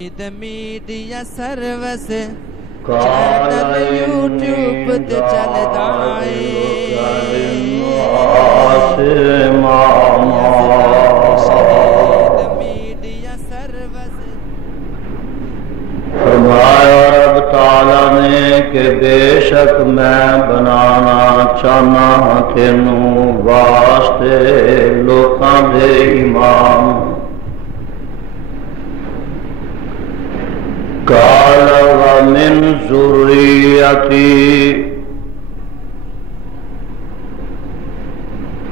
Media service channel YouTube تے چلدا media service فرمایا رب تعالی نے کہ بے شک میں بنانا چاہنا تینوں واسطے لوکاں دے امام قال ومن ذریتی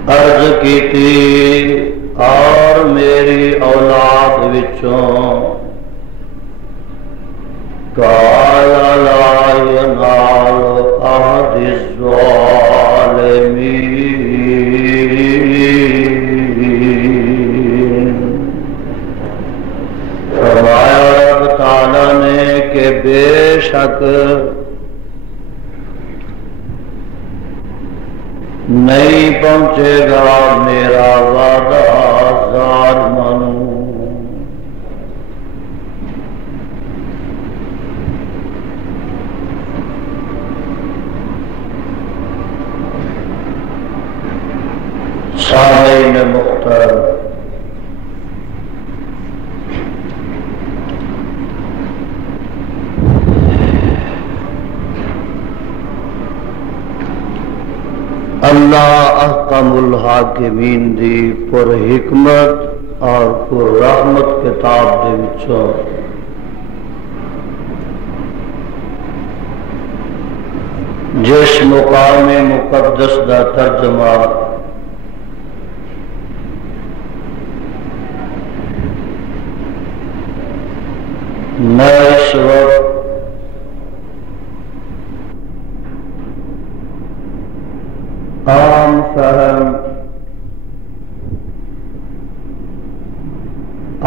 عرض کیتی اور میری اولاد وچوں قال لا ینال احد الظالمین فرمایا رب تعالی نے کہ بے شک نہیں پہنچے گا میرا وعدہ ظالموں سامعین محترم اللہ احکم الحاکمین دی پر حکمت اور پر رحمت کتاب دے وچوں جس مقام مقدس دا ترجمہ میں اس وقت عام فہم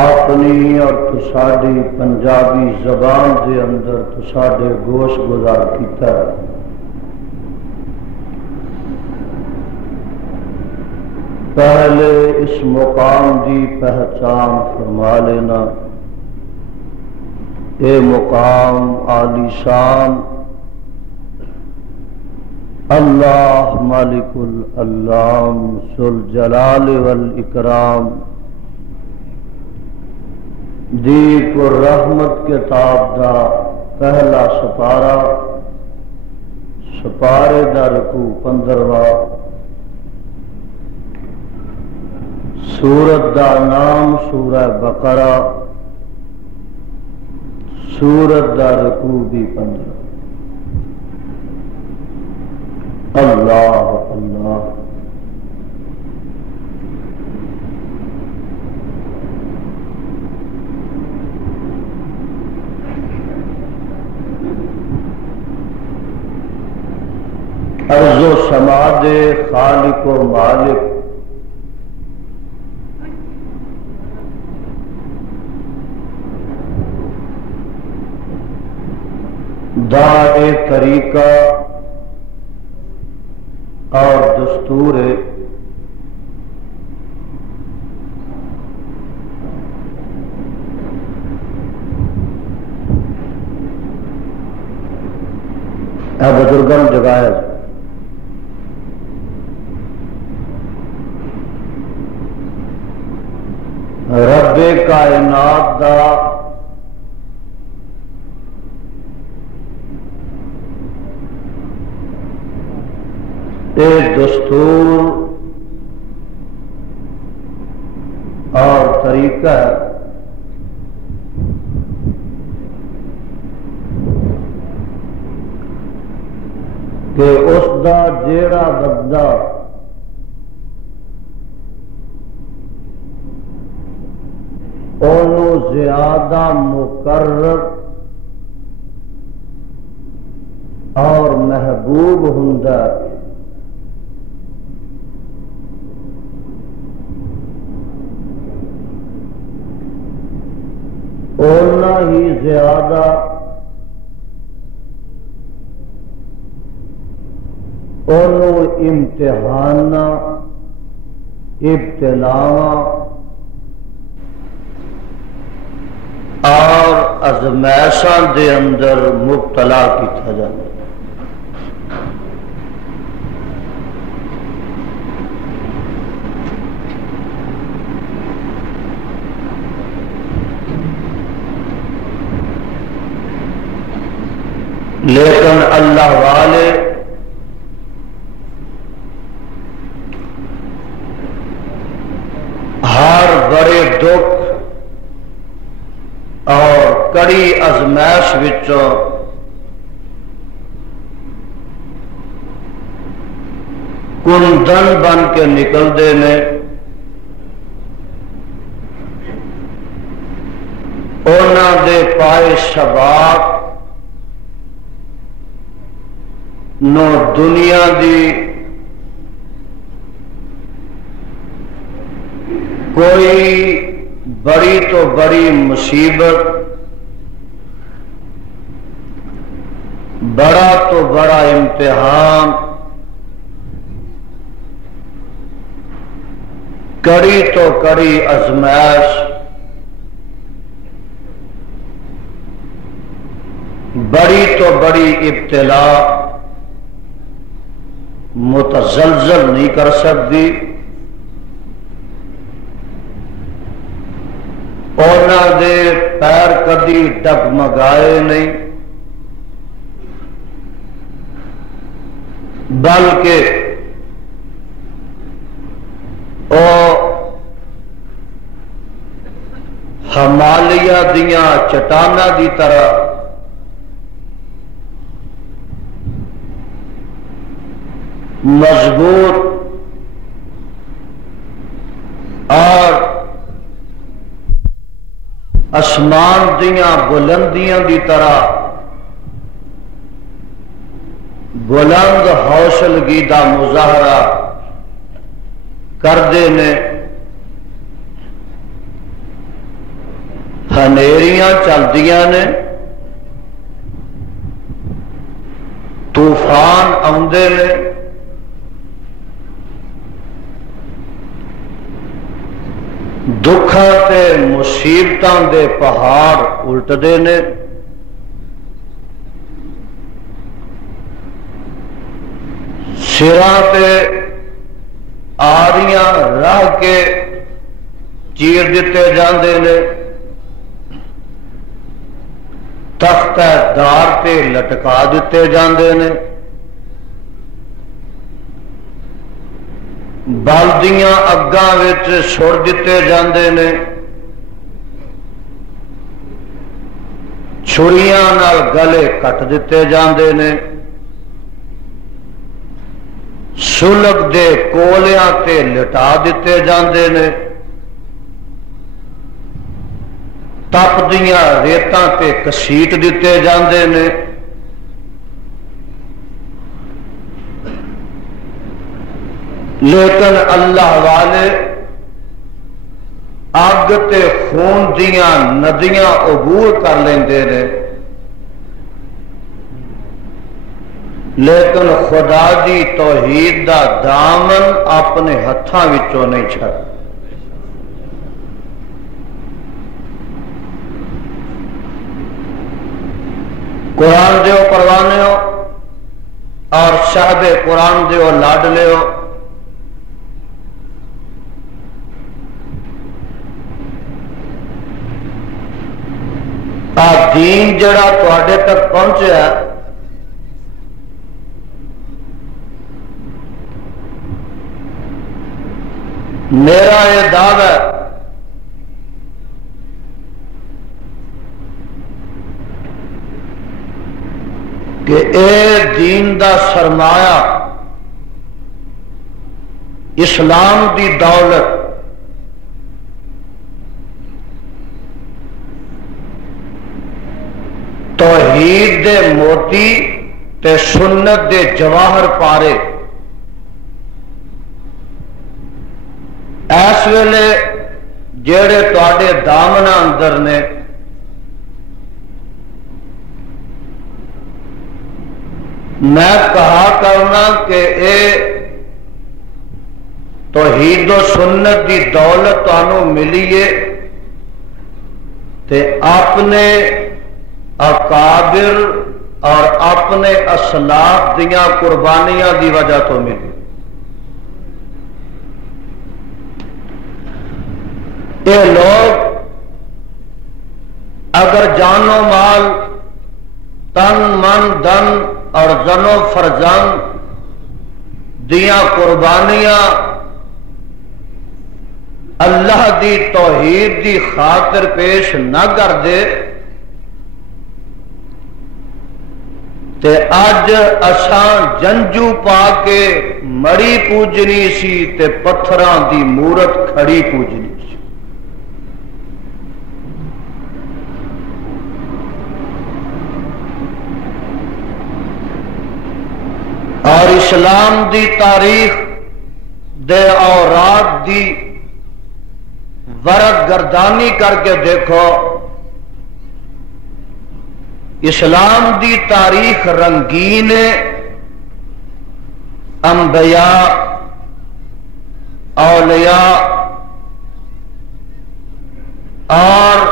اپنی اور تساڈی پنجابی زبان دے اندر تساڈے گوش گزار کیتا ہے پہلے اس مقام دی پہچان فرما لینا اے مقام عالی شان اللہ مالک العلام ذو الجلال والاکرام دی پر رحمت کتاب دا پہلا سپارے دا رکوع 15واں سورت دا نام سورہ بقرہ سورت دا رکوع بھی 15 اللہ اللہ ارض و سما دے خالق و مالک دا اے طریقہ اور دستور اے بزرگوں جگایا رب کائنات دا اے دستور اور طریقہ کہ اس دا جیڑا بندہ انہوں زیادہ مقرر اور محبوب ہوندا اونا ہی زیادہ انہوں امتحان ابتلاواں اور ازمائشاں دے اندر مبتلا کیتا جاتا۔ لیکن اللہ والے ہر بڑے دکھ اور کڑی ازمائش وچوں کندن بن کے نکلتے ہیں۔ انہاں دے پائے شباب نو دنیا دی کوئی بڑی تو بڑی مصیبت، بڑا تو بڑا امتحان، کڑی تو کڑی آزمائش، بڑی تو بڑی ابتلا متزلزل نہیں کر سکتی۔ انہاں دے پیر کدی ڈگمگائے نہیں، بلکہ او ہمالیہ دیاں چٹاناں دی طرح مضبوط اور آسمان دیاں بلندیاں دی طرح بلند حوصلگی دا مظاہرہ کردے نے۔ ہنیریاں چلدیاں نے، طوفان آندے نے، دکھاں تے مصیبتاں دے پہاڑ الٹدے نے، سراں تے آریاں راہ کے چیر دیتے جاندے نے، تختہ دار تے لٹکا دیتے جاندے نے، بالدیاں اگاں وچ چھوڑ دیتے جاندے نے، چھریاں نال گلے کٹ دیتے جاندے نے، سلگ دے کولیاں تے لٹا دیتے جاندے نے، تپ دیاں ریتاں تے کسیٹ دیتے جاندے نے، لیکن اللہ والے اگ تے خون دیاں ندیاں عبور کر لیندے نے، لیکن خدا دی توحید دا دامن اپنے ہتھاں وچوں نہیں چھڑ۔ قرآن دیو پروانے ہو اور صاحب قرآن دیو لاڈلے ہو، دین جڑا تواڈے تک پہنچیا میرا یہ دعویٰ ہے کہ اے دین دا سرمایہ، اسلام دی دولت توحید دے موتی تے سنت دے جواہر پارے اس ویلے جڑے تواڈے دامنا اندر نے، میں کہا کرنا کہ اے توحید و سنت دی دولت تانوں ملی ہے تے اپنے اکابر اور اپنے اسلاف دیاں قربانیاں دی وجہ تو ملی۔ یہ لوگ اگر جان و مال، تن من دن اور زن و فرزند دیاں قربانیاں اللہ دی توحید دی خاطر پیش نہ کر دے تے اج اساں جنجو پا کے مڑی پوجنی سی تے پتھراں دی مورت کھڑی پوجنی سی۔ اور اسلام دی تاریخ دے اوراق دی ورق گردانی کر کے دیکھو، اسلام دی تاریخ رنگین انبیاء، اولیاء اور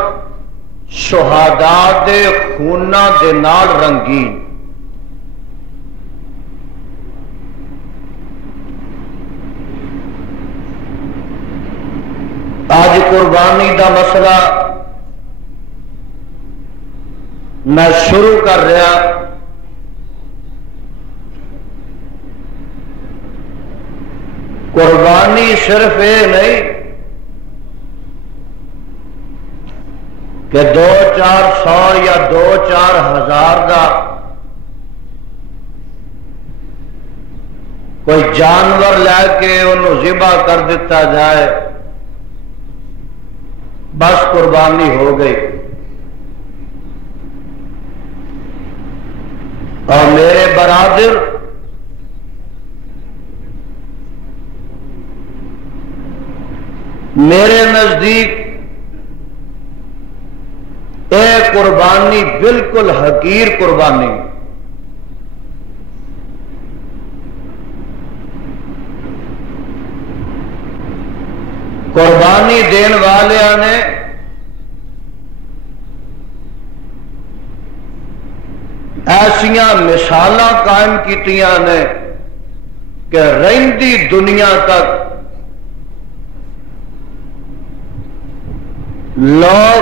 شہداء دے خوناں دے نال رنگین۔ آج قربانی دا مسئلہ میں شروع کر رہا، قربانی صرف یہ نہیں کہ 2-400 یا 2-4 ہزار دا کوئی جانور لے کے انہوں ذبح کر دیتا جائے بس قربانی ہو گئی۔ اور میرے برادر، میرے نزدیک اے قربانی بالکل حقیر قربانی۔ قربانی دین والوں نے ایسیاں مثالاں قائم کیتیاں نے کہ رہندی دنیا تک لوگ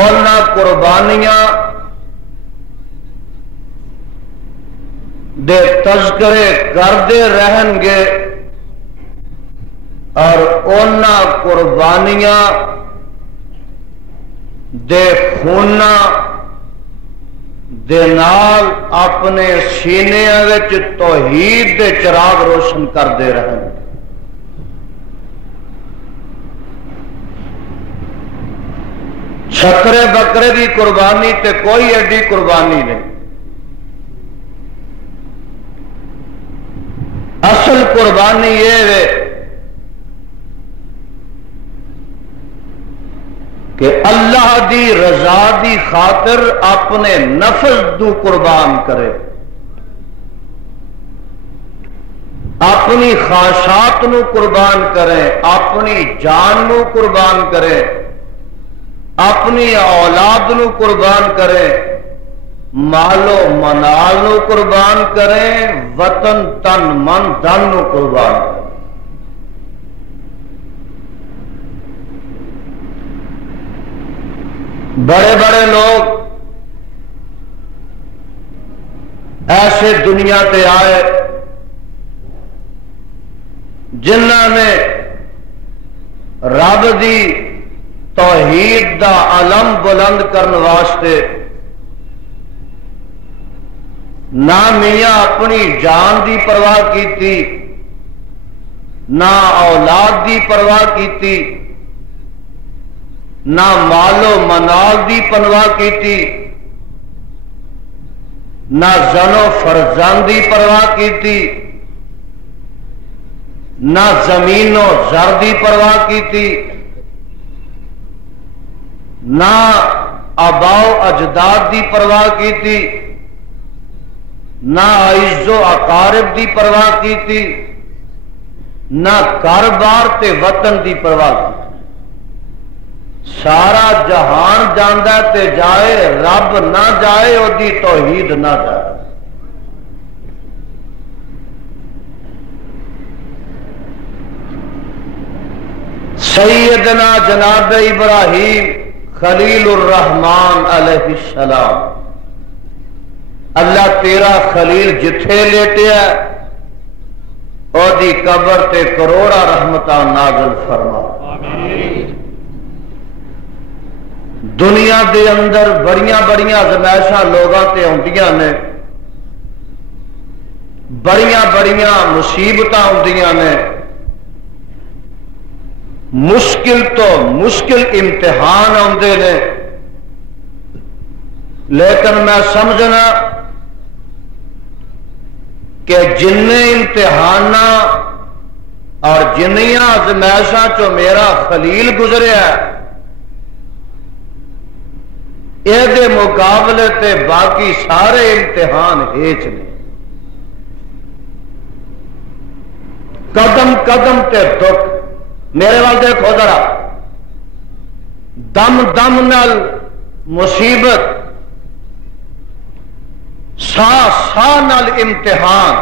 اونا قربانیاں دے تذکرے کردے رہن گے اور اونا قربانیاں دے خونا دے نال اپنے سینے وچ توحید دے چراغ روشن کردے رہن گے۔ چھکرے بکرے دی قربانی تے کوئی ایڈی قربانی نہیں، اصل قربانی یہ ہے کہ اللہ دی رضا دی خاطر اپنے نفس دو قربان کرے، اپنی خواہشات نو قربان کرے، اپنی جان نو قربان کرے، اپنی اولاد نو قربان کرے، مالو منال نو قربان کریں، وطن تن من دن نو قربان کریں۔ بڑے بڑے لوگ ایسے دنیا تے آئے جنہاں نے رب دی توحید دا علم بلند کرنے واسطے نہ میاں اپنی جان دی پرواہ کیتی، نہ اولاد دی پرواہ کیتی، نہ مال و منال دی پرواہ کیتی، نہ زن و فرزند دی پرواہ کیتی، نہ زمین و زر دی پرواہ کیتی، نہ آباؤ اجداد دی پرواہ کیتی، نہ عز و اقارب دی پرواہ کیتی، نہ کاروبار تے وطن دی پرواہ کی۔ سارا جہان جاندا تے جائے، رب نہ جائے اودی توحید نہ جائے۔ سیدنا جناب ابراہیم خلیل الرحمان علیہ السلام، اللہ تیرا خلیل جتھے لیٹیا اودی قبر تے کروڑا رحمتاں نازل فرما۔ دنیا دے اندر بڑیاں بڑیاں آزمائشاں لوگاں تے ہوندیاں نے، بڑیاں بڑیاں مصیبتاں ہوندیاں نے، مشکل تو مشکل امتحان آتے نے، لیکن میں سمجھنا کہ جن امتحان اور جنیاں آزمائشاں چو میرا خلیل گزریا یہ مقابلے تے باقی سارے امتحان ہیچ نے۔ قدم قدم تے دکھ، میرے وال دیکھو ذرا، دم دم نال مصیبت، سا سا نال امتحان،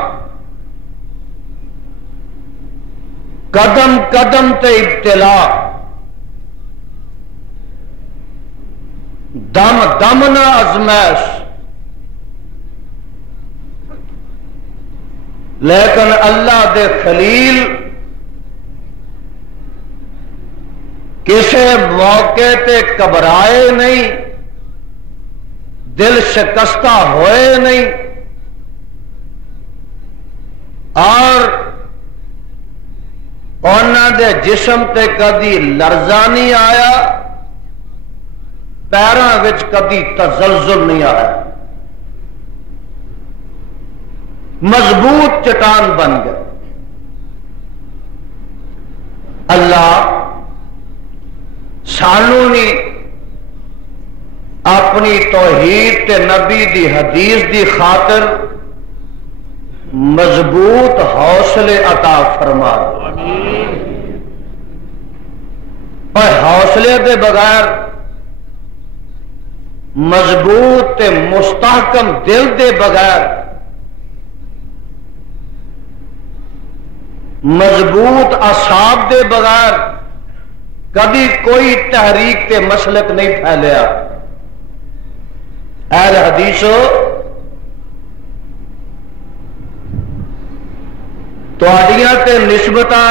قدم قدم تے ابتلا، دم دم نہ آزمائش، لیکن اللہ دے خلیل کسی موقع تے گھبرائے نہیں، دل شکستہ ہوئے نہیں، اور انہاں دے جسم تے کدی لرزہ نہیں آیا، پیراں وچ کدی تزلزل نہیں آیا، مضبوط چٹان بن گئے۔ اللہ سانو نہیں اپنی توحید تے نبی دی حدیث دی خاطر مضبوط حوصلے عطا فرما، اور حوصلے دے بغیر، مضبوط تے مستحکم دل دے بغیر، مضبوط اعصاب دے بغیر کبھی کوئی تحریک تے مسلک نہیں پھیلیا۔ اہل حدیثو، تہاڈیاں تے نسبتاں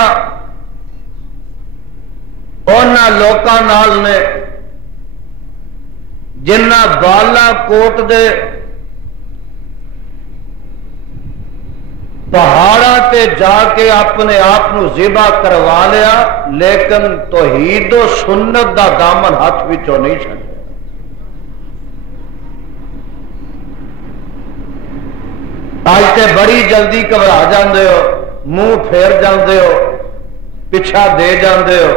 انہاں لوکاں نال نے جنہاں بالا کوٹ دے پہاڑاں تے جا کے اپنے آپ کو ذبح کروا لیا، لیکن توحید و سنت دا دامن ہاتھ وچوں نہیں چھڈیا۔ اج تے بڑی جلدی گھبرا جاندے ہو، منہ پھیر جاندے ہو، پیچھا دے جاندے ہو،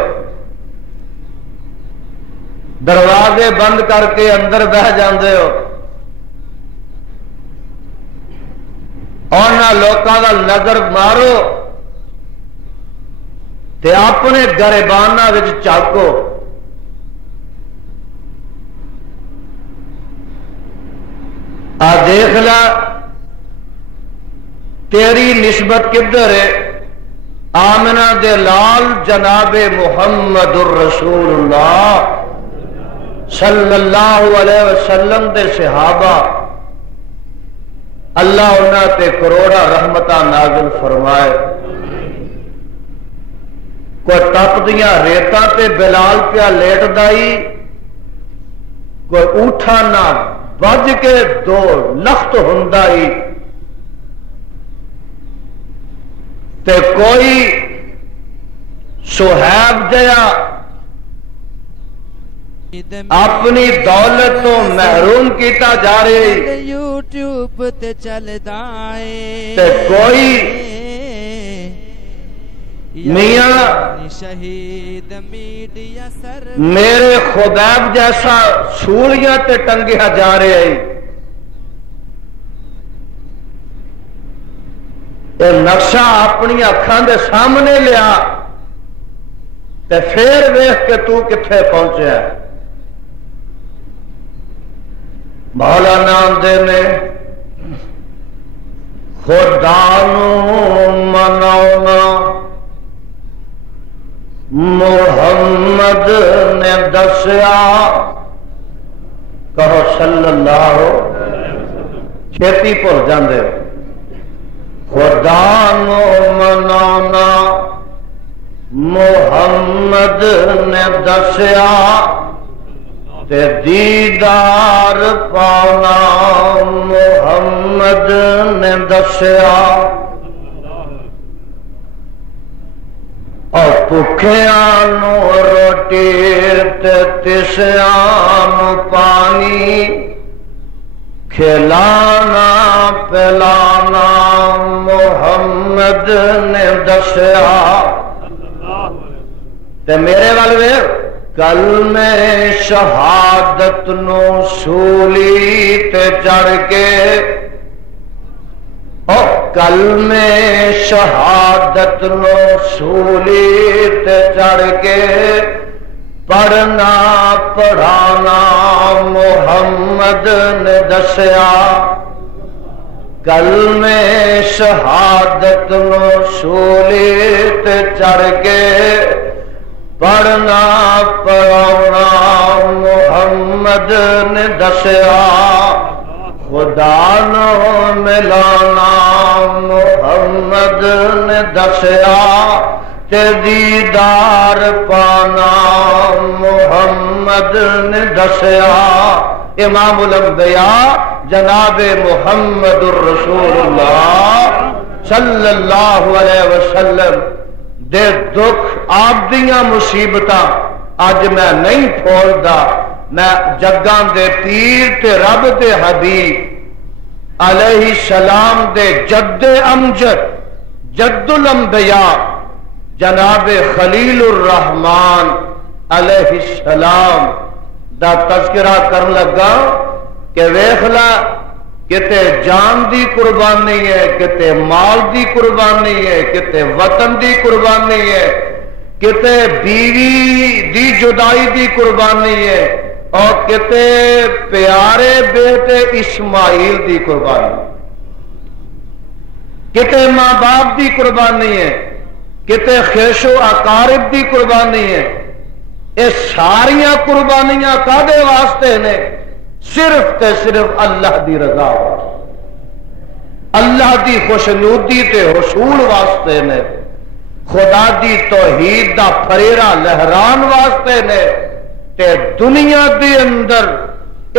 دروازے بند کر کے اندر بہ جاندے ہو، انہاں لوکاں دا نظر مارو تے اپنے گریباناں وچ چاکو، آ دیکھ لا تیری نسبت کدھر ہے؟ آمنہ دے لال جناب محمد الرسول اللہ صلی اللہ علیہ وسلم دے صحابہ، اللہ انہاں تے کروڑا رحمتاں نازل فرمائے۔ کوئی تپ دیاں ریتاں تے بلال پیا لیٹ دائی، کوئی اٹھا نہ بج کے دو لخت ہندائی، تے کوئی سہیب جیا اپنی دولت تو محروم کیتا جا رہی، یوٹیوب تے چلدا ہے، تے کوئی میاں شہید میڈیا سر میرے خبیب جیسا سولیاں تے ٹنگیا جا رہے ہیں۔ یہ نقشہ اپنی اکھاں دے سامنے لیا، تے پھر ویخ کے تو کتھے پہنچیا. مولانا آندے نے خدا نو مناونا محمد نے دسیا. کہو صلی اللہ چھیتی بھول جاندے. خدا نو مناونا محمد نے دسیا تے دیدار پانا محمد نے دسیا. اور بھوکیاں نو روٹی تے تسیاں نو پانی کھلانا پلانا محمد نے دسیا. تے میرے والے کل میں شہادت نو سولی تے چڑھ کے کل میں شہادت نو سولی تے چڑھ کے پڑھنا پڑھانا محمد نے دسیا. کل میں شہادت نو سولی تے چڑھ کے پڑھنا پڑھانا محمد نے دسیا. خدا نو ملانا محمد نے دسیا تے دیدار پانا محمد نے دسیا. امام الانبیاء جناب محمد الرسول اللہ صلی اللہ علیہ وسلم دے دکھ آپ دیاں مصیبتاں اج میں نہیں پھولدا. میں جگاں دے پیر تے رب دے حبیب علیہ السلام دے جد امجد جد الانبیاء جناب خلیل الرحمن علیہ السلام دا تذکرہ کرن لگا کہ ویخلا کتے جان دی قربانی ہے, کتے مال دی قربانی ہے, کتے وطن دی قربانی ہے, کتے بیوی دی جدائی دی قربانی ہے, اور کتے پیارے بیٹے اسماعیل دی قربانی, کتے ماں باپ دی قربانی ہے, کتے خیش و اقارب دی قربانی ہے. یہ ساریاں قربانیاں کادے واسطے نے؟ صرف تے صرف اللہ دی رضا واسطے, اللہ دی خوشنودی تے حصول واسطے نے, خدا دی توحید دا پھریرا لہران واسطے نے, تے دنیا دے اندر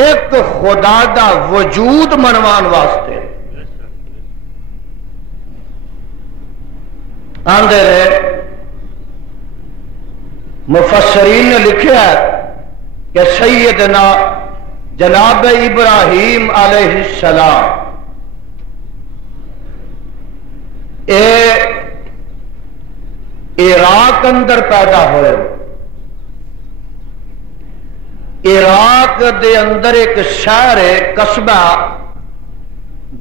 ایک خدا دا وجود منوان واسطے. آندے رہے مفسرین نے لکھا ہے کہ سیدنا جناب ابراہیم علیہ السلام عراق اندر پیدا ہوئے. عراق دے اندر ایک شہر ہے قصبہ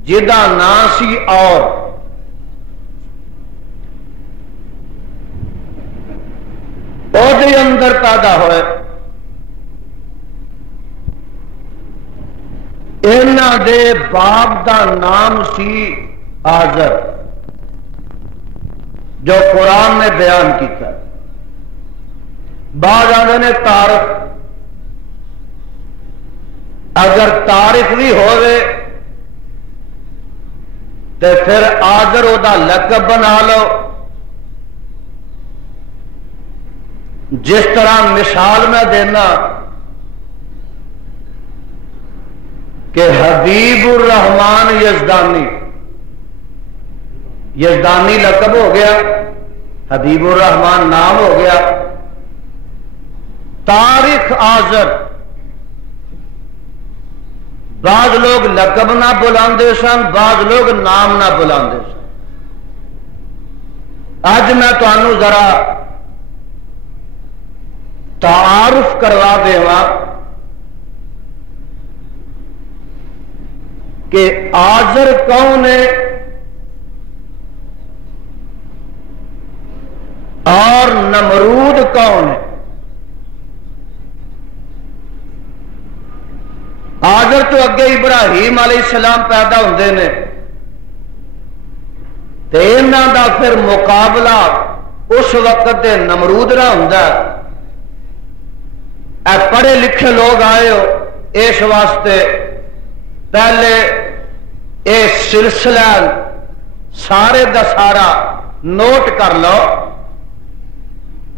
جدا نام سی اور دے اندر پیدا ہوئے. انہاں دے باپ دا نام سی آزر جو قرآن نے بیان کیتا. بعض آدھے نے تاریخ, اگر تاریخ بھی ہوئے تو پھر آزر او دا لقب بنا لو. جس طرح مثال میں دینا کہ حبیب الرحمان یزدانی, یزدانی لقب ہو گیا, حبیب الرحمان نام ہو گیا. تاریخ آزر, بعض لوگ لقب نہ بلاندے سن, بعض لوگ نام نہ بلاندے سن. اج میں تمہیں ذرا تعارف کروا دیواں کہ آزر کون ہے, اور نمرود کون ہے؟ آگر تو اگے ابراہیم علیہ السلام پیدا ہوندے نے تے انہاں دا پھر مقابلہ اس وقت دے نمرود نہ ہوندا۔ اے پڑھے لکھے لوگ آئے ہو اس واسطے پہلے اے سلسلہ سارے دا سارا نوٹ کر لو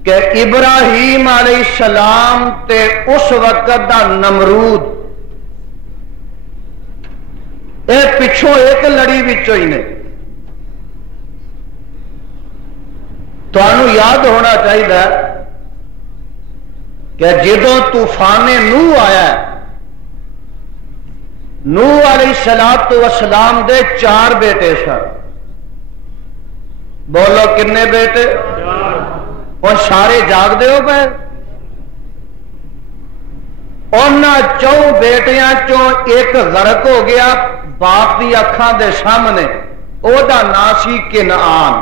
کہ ابراہیم علیہ السلام تے اس وقت دا نمرود اے پچھوں ایک لڑی وچوں ہی نے۔ تو انہوں یاد ہونا چاہیے کہ جدوں طوفان نوح آیا ہے، نوح علیہ السلام دے 4 بیٹے سن۔ بولو کنے بیٹے؟ اور سارے جاگ دے ہو پے؟ انہاں 4 بیٹیاں چوں ایک غرق ہو گیا باپ دی اکھاں دے سامنے، او دا نام سی کنعان،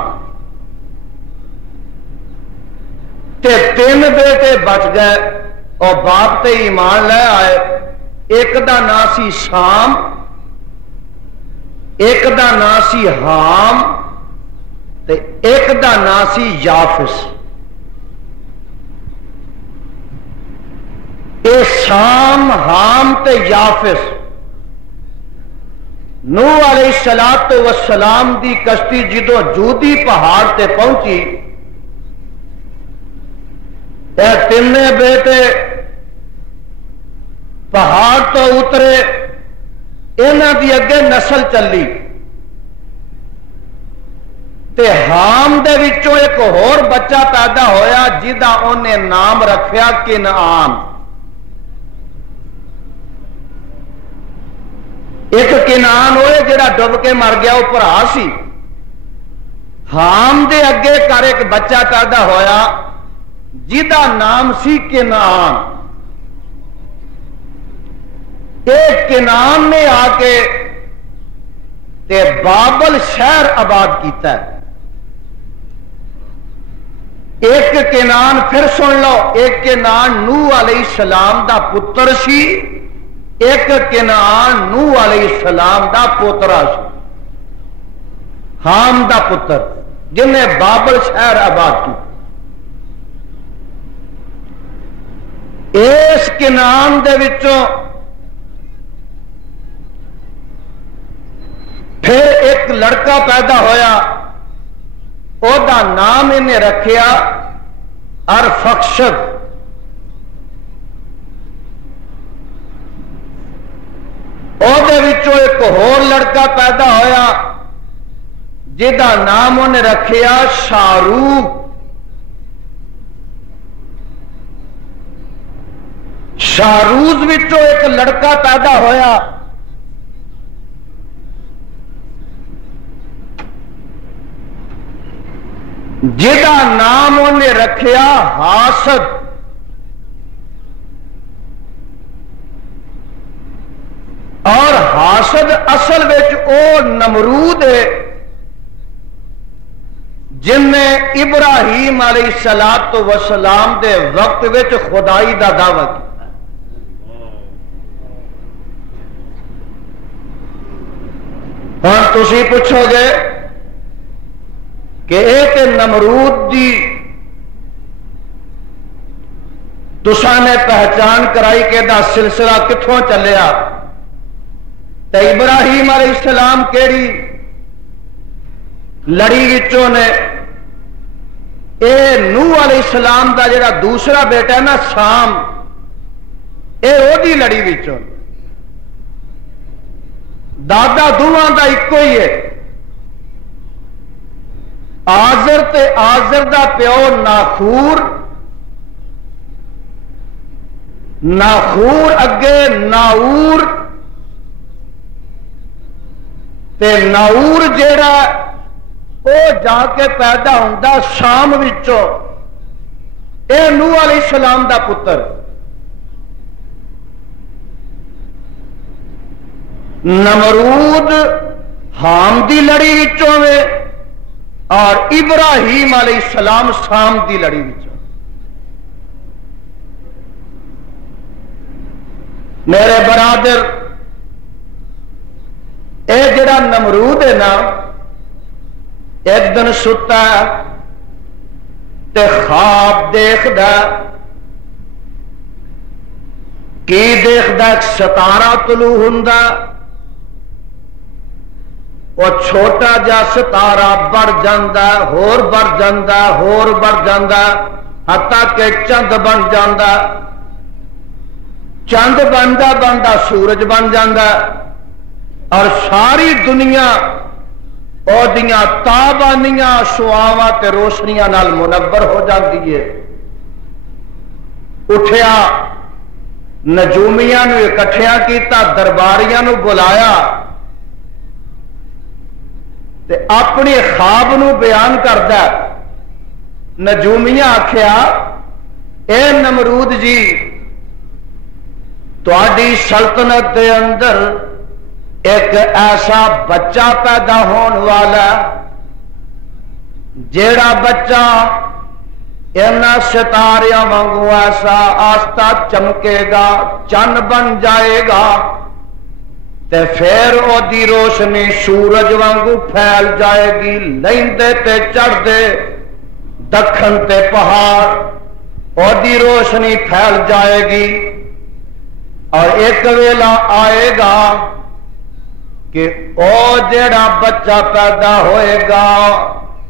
تے 3 بیٹے بچ گئے اور باپ تے ایمان لے آئے۔ ایک دا نام سی شام، ایک دا نام سی حام تے ایک دا نام سی یافس۔ اے شام، حام تے یافس نوح علیہ السلام دی کشتی جدو جودی پہاڑ تے پہنچی، اے 3 بیٹے پہاڑ تو اترے، انہاں دی اگے نسل چلی تے حام دے وچوں ایک اور بچہ پیدا ہویا جدا انہیں نام رکھیا کنعان۔ ایک کنعان ہوئے جڑا ڈب کے مر گیا، وہ بھرا سی۔ حام دے اگے کر ایک بچہ پیدا ہویا جدا نام سی کنعان۔ ایک کنعان نے آ کے تے بابل شہر آباد کیتا ہے۔ ایک کنعان پھر سن لو، ایک کنعان نوح علیہ السلام دا پتر سی، ایک کنعان نوح علیہ السلام دا پوترا سی، حام دا پتر جنہیں بابل شہر آباد کی۔ اس کنعان دے وچوں پھر ایک لڑکا پیدا ہویا، او دا نام انہیں رکھیا ارفخشد۔ او دے وچوں ایک اور لڑکا پیدا ہویا جدا نام انہیں رکھیا شاروخ۔ شاروز وچوں ایک لڑکا پیدا ہویا جدا نام انہیں رکھیا حاسد۔ اور حاسد اصل وچ او نمرود ہے جن نے ابراہیم علیہ السلام دے وقت وچ خدائی دا دعویٰ کیا۔ ہاں تسی پوچھو گے کہ ایک نمرود دی تساں نے پہچان کرائی کہ دا سلسلہ کتھوں چلیا؟ تے ابراہیم علیہ السلام کیڑی لڑی وچوں نے؟ اے نوح علیہ السلام دا جڑا دوسرا بیٹا ہے نا سام، اے او دی لڑی وچوں، دادا دوواں دا ایکو ہی ہے۔ آزر تے آزر دا پیو ناخور، ناخور اگے ناور، تے ناور جیڑا او جا کے پیدا ہوندا شام وچوں، اے نوح علیہ السلام دا پتر۔ نمرود حام دی لڑی وچوں میں اور ابراہیم علیہ السلام سام دی لڑی وچ۔ میرے برادر اے جڑا نمرود ہے نا، ایک دن ستا تے خواب دیکھدا، کی دیکھدا؟ ایک ستارہ طلوع ہوندا، وہ چھوٹا جا ستارہ بڑھ جاندا، ہور بڑھ جاندا، ہور بڑھ جاندا، حتیٰ کہ چند بن جاندا، چند بندا بندا سورج بن جاندا، اور ساری دنیا اودیاں تابانیاں شعاواں تے روشنیاں نال منور ہو جاندی ہے۔ اٹھیا، نجومیاں نو اکٹھیاں کیتا، درباریاں نو بلایا تے اپنی خواب نو بیان کردا۔ نجومیاں آکھیا، اے نمرود جی، تہاڈی سلطنت دے اندر ایک ایسا بچہ پیدا ہون والا جیڑا بچہ اینا ستاریاں وانگو ایسا آستہ چمکے گا، چن بن جائے گا، تے پھر او دی روشنی سورج وانگو پھیل جائے گی، لیندے تے چڑھ دے دکھن تے پہاڑ، او دی روشنی پھیل جائے گی، اور ایک ویلا آئے گا کہ او جیڑا بچہ پیدا ہوئے گا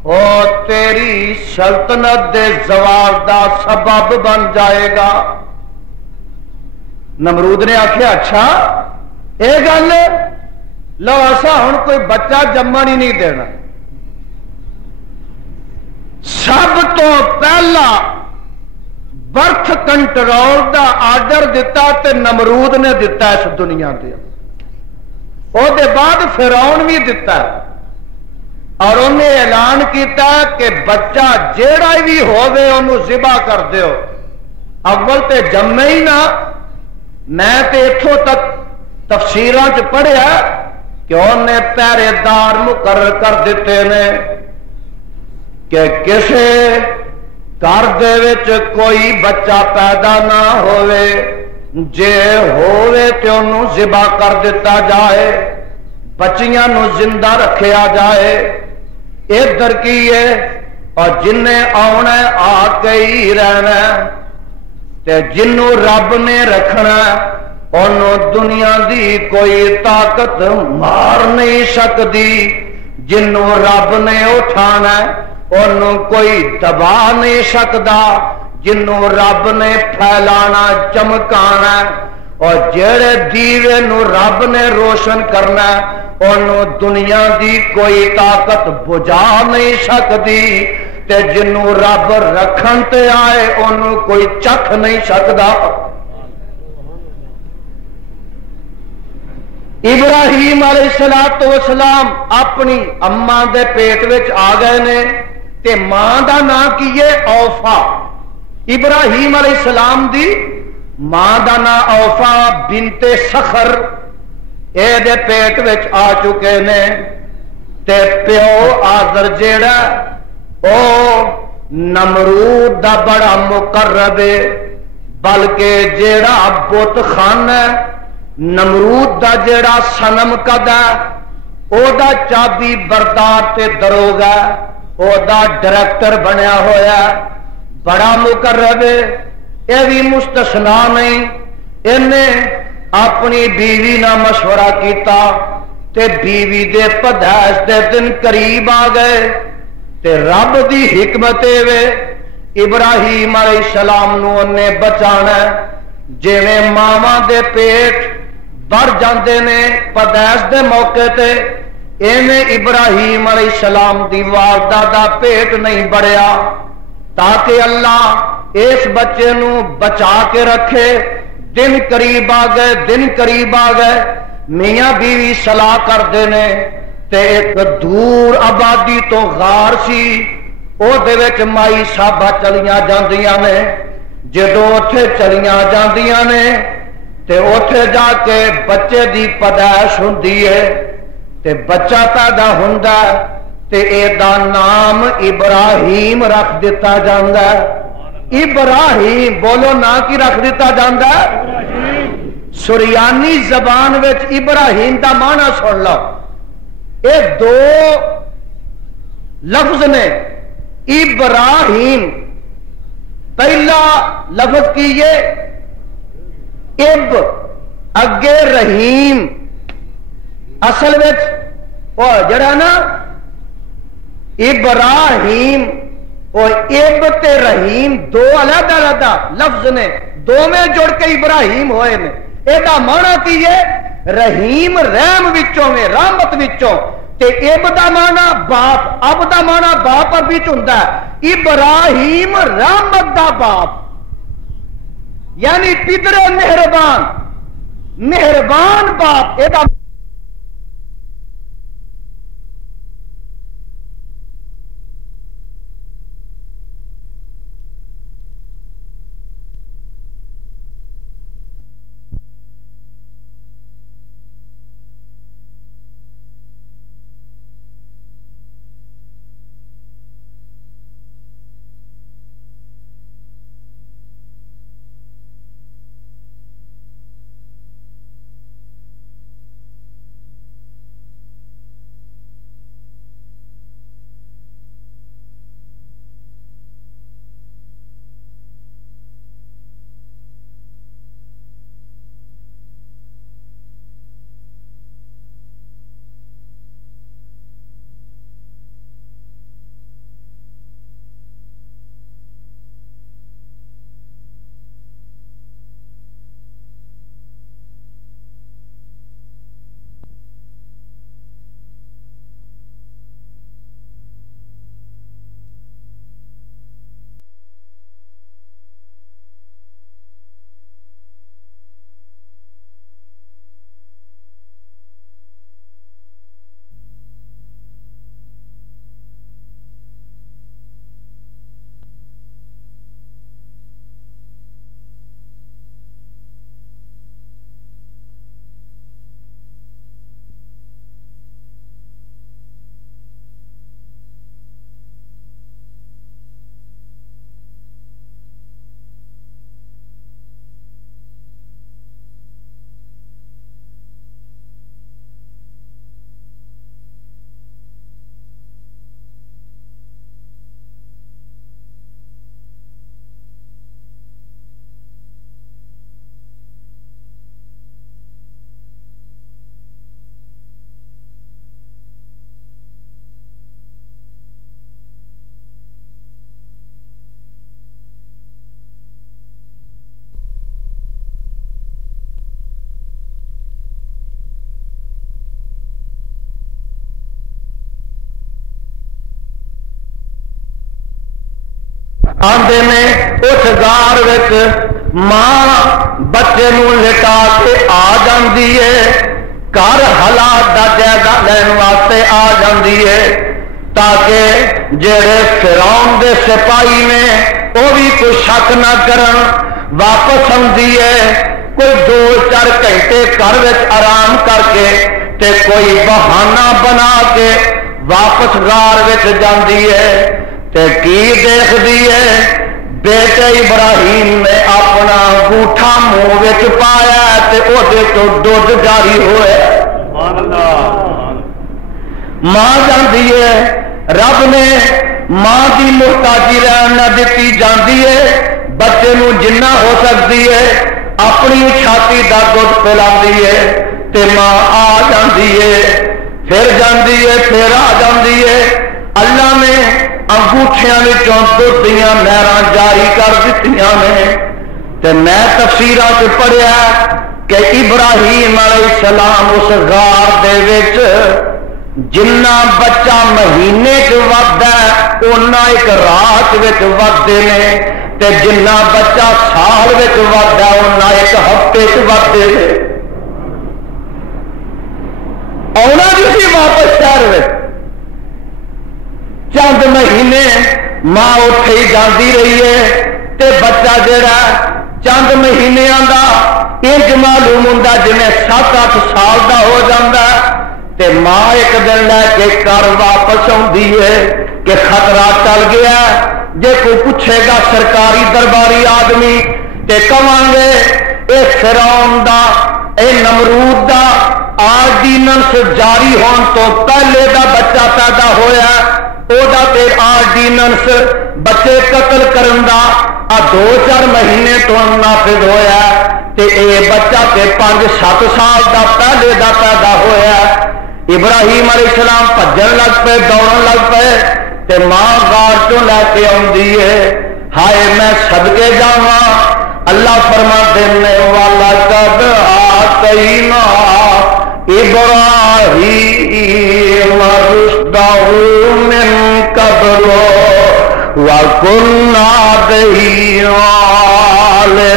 او تیری سلطنت دے زوال دا سبب بن جائے گا۔ نمرود نے آکھیا، اچھا اے گل، لو ایسا ہن کوئی بچہ جمن ہی نہیں دینا۔ سب تو پہلا برتھ کنٹرول دا آرڈر دیتا تے نمرود نے دیتا اس دنیا دے، او دے بعد فرعون بھی دیتا ہے، اور انہیں اعلان کیتا کہ بچہ جیڑا بھی ہووے انہوں ذبح کر دیو۔ اول تے جمے ہی نہ، میں تے اتھوں تک تفسیراں چ پڑھیا کہ انہیں پہرے دار مقرر کر دیتے نے کہ کسے گھر دے وچ کوئی بچہ پیدا نہ ہوئے، جے ہوئے تے انہوں ذبح کر دیتا جائے، بچیاں نو زندہ رکھیا جائے۔ ادھر کی ہے، اور جنہیں آنا آ کے ہی رہنا، تے جنوں رب نے رکھنا انہوں دنیا دی کوئی طاقت مار نہیں سکتی، جنوں رب نے اٹھانا انہوں کوئی دبا نہیں سکتا، جنوں رب نے پھیلانا چمکانا، اور جڑے دیوے نو رب نے روشن کرنا انہوں دنیا دی کوئی طاقت بجھا نہیں سکتی، تے جنوں رب رکھن تے آئے انہوں کوئی چکھ نہیں سکتا۔ ابراہیم علیہ السلام اپنی اماں دے پیٹ وچ آ گئے نے، تے ماں دا نام کیے اوفا۔ ابراہیم علیہ السلام دی ماں دا نام اوفا بنت سخر، اے دے پیٹ وچ آ چکے نے، تے پیو آزر جیڑا او نمرود دا بڑا مقرب ہے، بلکہ جیڑا بت خانہ نمرود دا جیڑا صنم قدا او دا چابی بردار تے دروگا، او دا ڈائریکٹر بنیا ہویا، بڑا مقرب ہے۔ یہ بھی مستثنا نہیں، انہیں اپنی بیوی نہ مشورہ کیتا تے بیوی دے پیدائش دے دن قریب آ گئے، تے رب دی حکمت وے ابراہیم علیہ السلام نو انہیں بچانا، جویں ماواں دے پیٹ بڑھ جاندے نے پیدائش دے موقع تے، ایویں ابراہیم علیہ السلام دی والدہ دا پیٹ نہیں بڑھیا، تاکہ اللہ اس بچے نو بچا کے رکھے۔ دن قریب آ گئے، دن قریب آ گئے، میاں بیوی صلاح کر دینے، تے ایک دور آبادی تو غار سی، او دے وچ مائی صاحبہ چلیاں جاندیاں نے، جدوں اوتھے چلیاں جاندیاں نے تے اوتھے جا کے بچے دی پیدائش ہوندی ہے، تے بچہ پیدا ہوندا، تے اے دا نام ابراہیم رکھ دیتا جاندا ہے. ابراہیم بولو نا کی رکھ دیتا جاندا ہے. سریانی زبان وچ ابراہیم دا معنی سن لو. اے دو لفظ نے. ابراہیم پہلا لفظ کیے اب اگے رحیم. اصل وچ او جڑا نا ابراہیم اور اب تے رحیم دو علیحدہ علیحدہ لفظ نے. دو میں جڑ کے ابراہیم ہوئے نے. اے دا معنی کی ہے رحیم رحم وچوں میں رحمت وچوں تے اب دا معنی باپ. اب دا معنی باپ وچ ہوندا ہے. ابراہیم رحمت دا باپ یعنی پدر مہربان مہربان باپ. اے دا آندے نے اس گار وچ ماں بچے نو لٹا کے آ جاندی ہے. گھر حالات دا جائزہ لین واسطے آ جاندی ہے تاکہ جڑے فرعون دے سپاہی نے وہ بھی کوئی شک نہ کرن. واپس آندی ہے کوئی 2-4 گھنٹے گھر وچ آرام کر کے تے کوئی بہانہ بنا کے واپس غار وچ جاندی ہے. تے کی دیکھ دیئے بیٹے ابراہیم نے اپنا انگوٹھا منہ وچ پایا تے او دے تو دودھ جاری ہوئے. ماں جاندی ہے رب نے ماں دی محتاجی رہن نہ دتی جاندی ہے. بچے نو جنہ ہو سکتی ہے اپنی چھاتی دا دودھ پلاندی ہے تے ماں آ جاندی ہے پھر جاندی ہے پھر آ جاندی ہے. اللہ نے انگوٹھیاں وچوں دودھ دیاں نہراں جاری کر دتیاں نے. تے میں تفسیراں وچ پڑھیا کہ ابراہیم علیہ السلام اس غار دے وچ جنہ بچہ مہینے چ ودا ہے اونا ایک رات وچ ودے نے تے جنہ بچہ سال وچ ودا ہے اونا ایک ہفتے چ ودے نے. آنا جو سی واپس شہر وچ چند مہینے ماں اٹھے ہی جاندی رہی ہے تے بچہ جڑا چند مہینیاں دا انج معلوم ہوندا جویں 7-8 سال دا ہو جاندا تے ماں ایک دن لے کے گھر واپس آتی ہے کہ خطرہ چل گیا، جے کوئی پوچھے گا سرکاری درباری آدمی تے کہاں گے اے فرعون دا اے نمرود دا آرڈیننس جاری ہون تو پہلے دا بچہ پیدا ہویا، او دا تے آرڈیننس بچے قتل کرن دا 2-4 مہینے تو نافذ ہویا تے اے بچہ تے 5-7 سال دا پہلے دا پیدا ہویا۔ ابراہیم علیہ السلام بھجن لگ پے، دوڑن لگ پے تے ماں غار چوں لے کے آندی ہے، ہائے میں صدقے جاواں، اللہ فرماتے ہیں وَلَقَدْ آتَيْنَا إِبْرَاهِيمَ رُشْدَهُ مِنْ قَبْلُ وَكُنَّا بِهِ عَالِمِينَ۔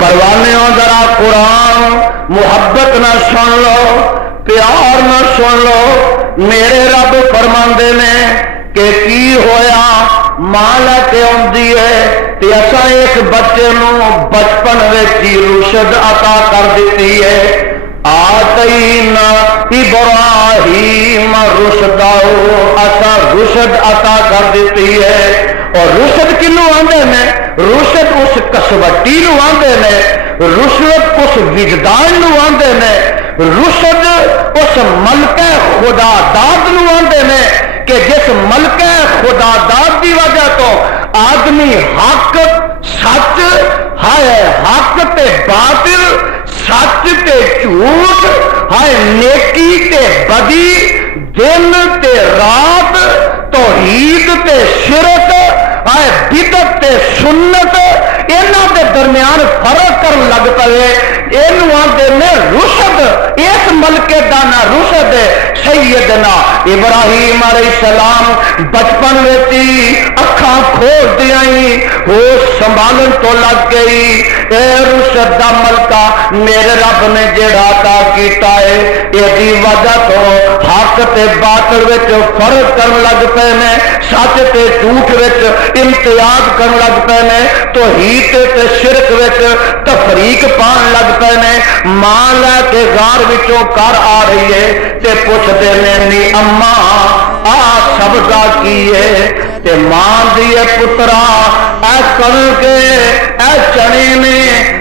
پروانے ہو ذرا قرآن محبت نہ سن لو، پیار نہ سن لو، میرے رب فرماندے نے کہ کی ہویا ماں لے کے آندی ہے تے اساں اس بچے نو بچپن وچ ہی رشد عطا کر دیتی ہے۔ آتینا ابراہیم رشدہ، اساں رشد عطا کر دیتی ہے۔ اور رشد کنوں آندے نے؟ رشد اس کسوٹی نو آندے نے، رشد اس وجدان نو آندے نے، رشد اس ملکہ خدا داد نو آندے نے کہ جس ملکہ خدا داد دی وجہ تو آدمی حق سچ ہے، حق تے باطل، سچ تے جھوٹ ہے، نیکی تے بدی، دن تے رات، توحید تے شرک ہے، بدعت تے سنت، انہاں دے درمیان فرق کرن لگ پئے، اینوں آندے نے رشد۔ اس ملکے دا نا رشد ہے۔ سیدنا ابراہیم علیہ السلام بچپن وچ اکھاں کھول دیاں ہوش سنبھالن تو لگ گئی، اے رشد دا ملکہ میرے رب نے جڑا عطا کیتا ہے ایدی وجہ تو حق تے باطل وچ فرق کرن لگ پئے نے، سچ تے جھوٹ وچ امتیاز کرن لگ پئے نے، توحید تے شرک وچ تفریق پان لگ پئے نے۔ ماں لے کے غار وچوں کر آ رہی ہے تے پوچھدے نے نی اماں آ سبزہ کی ہے تے ماں دی پترا اے کڑک اے چنے نے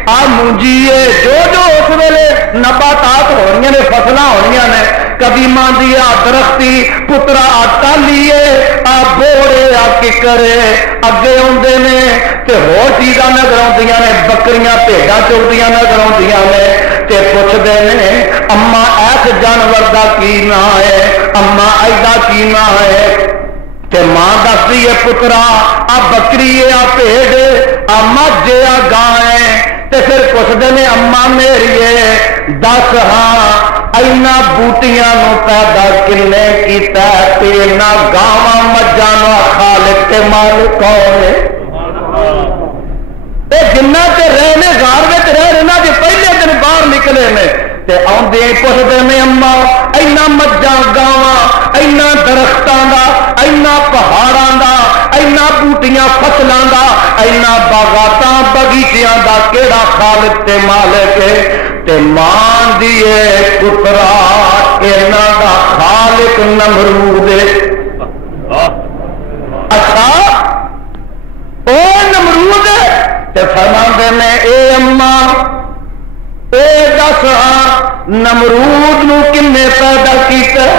آ مونجیے، جو اس ویلے نباتات ہو رہی نے، فصلاں ہو رہی نے، کبھی ماں دی آ درختی پترا آ ٹالیے آ بوڑے آ ککرے اگے آندے نے تے ہور چیزاں نظر آندیاں نے، بکریاں بھیڈاں چوگدیاں نظر آندیاں نے تے پوچھدے نے اما ایس جانور دا کی نام ہے، اما ایدا کی نام ہے تے ماں دسدی ہے پترا آ بکری ہے، آ بھیڈ آ مجھ آ گاں ہے تے پھر پوچھدے نے اما میری ہے دس ہاں اینا بوٹیاں نو پیدا کنے کیتا تے اینا گاواں مجھاں نو خالق تے مالک کون ہے؟ اے جنہ تے رہنے غار وچ رہ رہنا جے پہلے دن باہر نکلے نے تے آندے پوچھدے نے اما اینا مجھاں گاواں اینا درختاں دا اینا پہاڑاں دا اینا بوٹیاں فصلاں دا اینا باغاتاں بغیچیاں دا کیڑا خالق تے مالک ہے؟ تے ماں دیے پترا اینا دا خالق نمرود ہے۔ اچھا او نمرود ہے تے فرماندے نے اے اماں اے دس نمرود نو کنے پیدا کیتا؟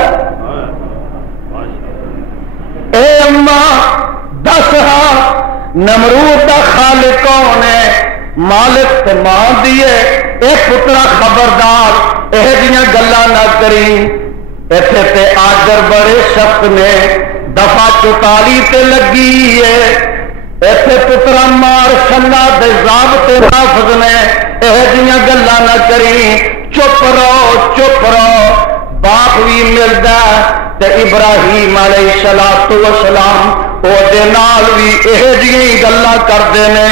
اے اماں دس نمرود دا خالق کون ہے؟ مالک تے ماں دیے اے پترا خبردار اے جیاں گلاں نہ کری، ایتھے تے آجر بڑے سخت نے، دفعہ 44 تے لگی ہے، ایتھے پترا مار سلا دے ضابطے نافذ نے، اے جیاں گلاں نہ کری، چپ رہو چپ رہو۔ باپ بھی ملدا تے ابراہیم علیہ السلام او دے نال بھی اے جیاں گلاں کردے نے،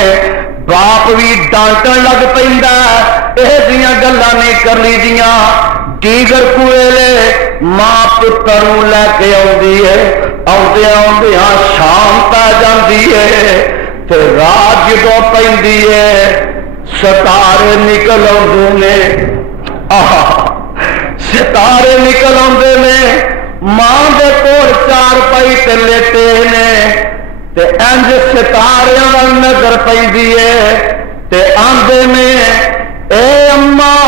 باپ بھی ڈانٹن لگ پیندا اے جیاں گلاں نہیں کرنی دیاں۔ دیگر کوئلے ماں پتر نوں لے کے آندی ہے، آندے آندے شام پہ جاندی ہے تے رات جدو پیندی ہے ستارے نکل آتے نے، ستارے نکل آتے نے، ماں دے کول چار پائی تے لیٹے نے، تے انج ستاریاں وال نظر پیندی ہے تے آندے نے اے اماں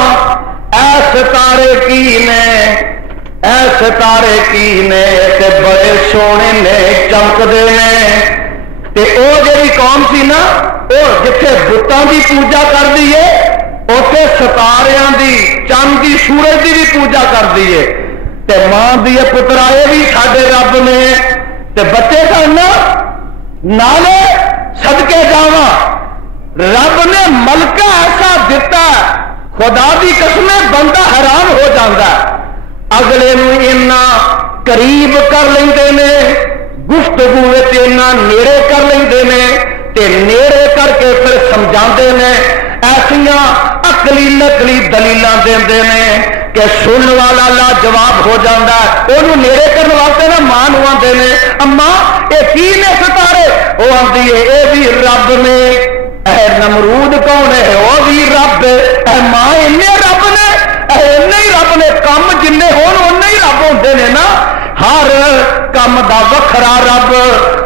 اے ستارے کی نے، اے ستارے کی نے تے بڑے سونے نے چمکدے نے۔ تے او جڑی قوم سی نا او جتھے بتاں دی پوجا کردی ہے اوتھے ستاریاں دی، چاند دی، سورج دی بھی پوجا کردی ہے۔ تے ماں دی پترا اے بھی ساڈے رب نے تے بچے سن نالے صدقے جاواں رب نے ملکہ ایسا دیتا خدا دی قسم بندہ حیران ہو جاتا ہے۔ اگلے نو اتنا قریب کر لیندے نے، گفتگو اتنا نیڑے کر لیندے نے تے نیڑے کر کے پھر سمجھاندے نے، ایسیاں عقلی نقلی دلیلاں دیندے نے کہ سن والا لاجواب ہو جاتا ہے۔ انہوں نیڑے کرنے واسطے نا ماں نو آندے نے اماں اے کی نے ستارے؟ وہ آندی ہے اے بھی رب نے۔ اے نمرود کون ہے؟ وہ بھی رب۔ اے ماں انے رب نے، اے انے ہی رب نے، کم جن ہون انے ہی رب ہوندے نے نا۔ ہر کم دا وکھرا رب،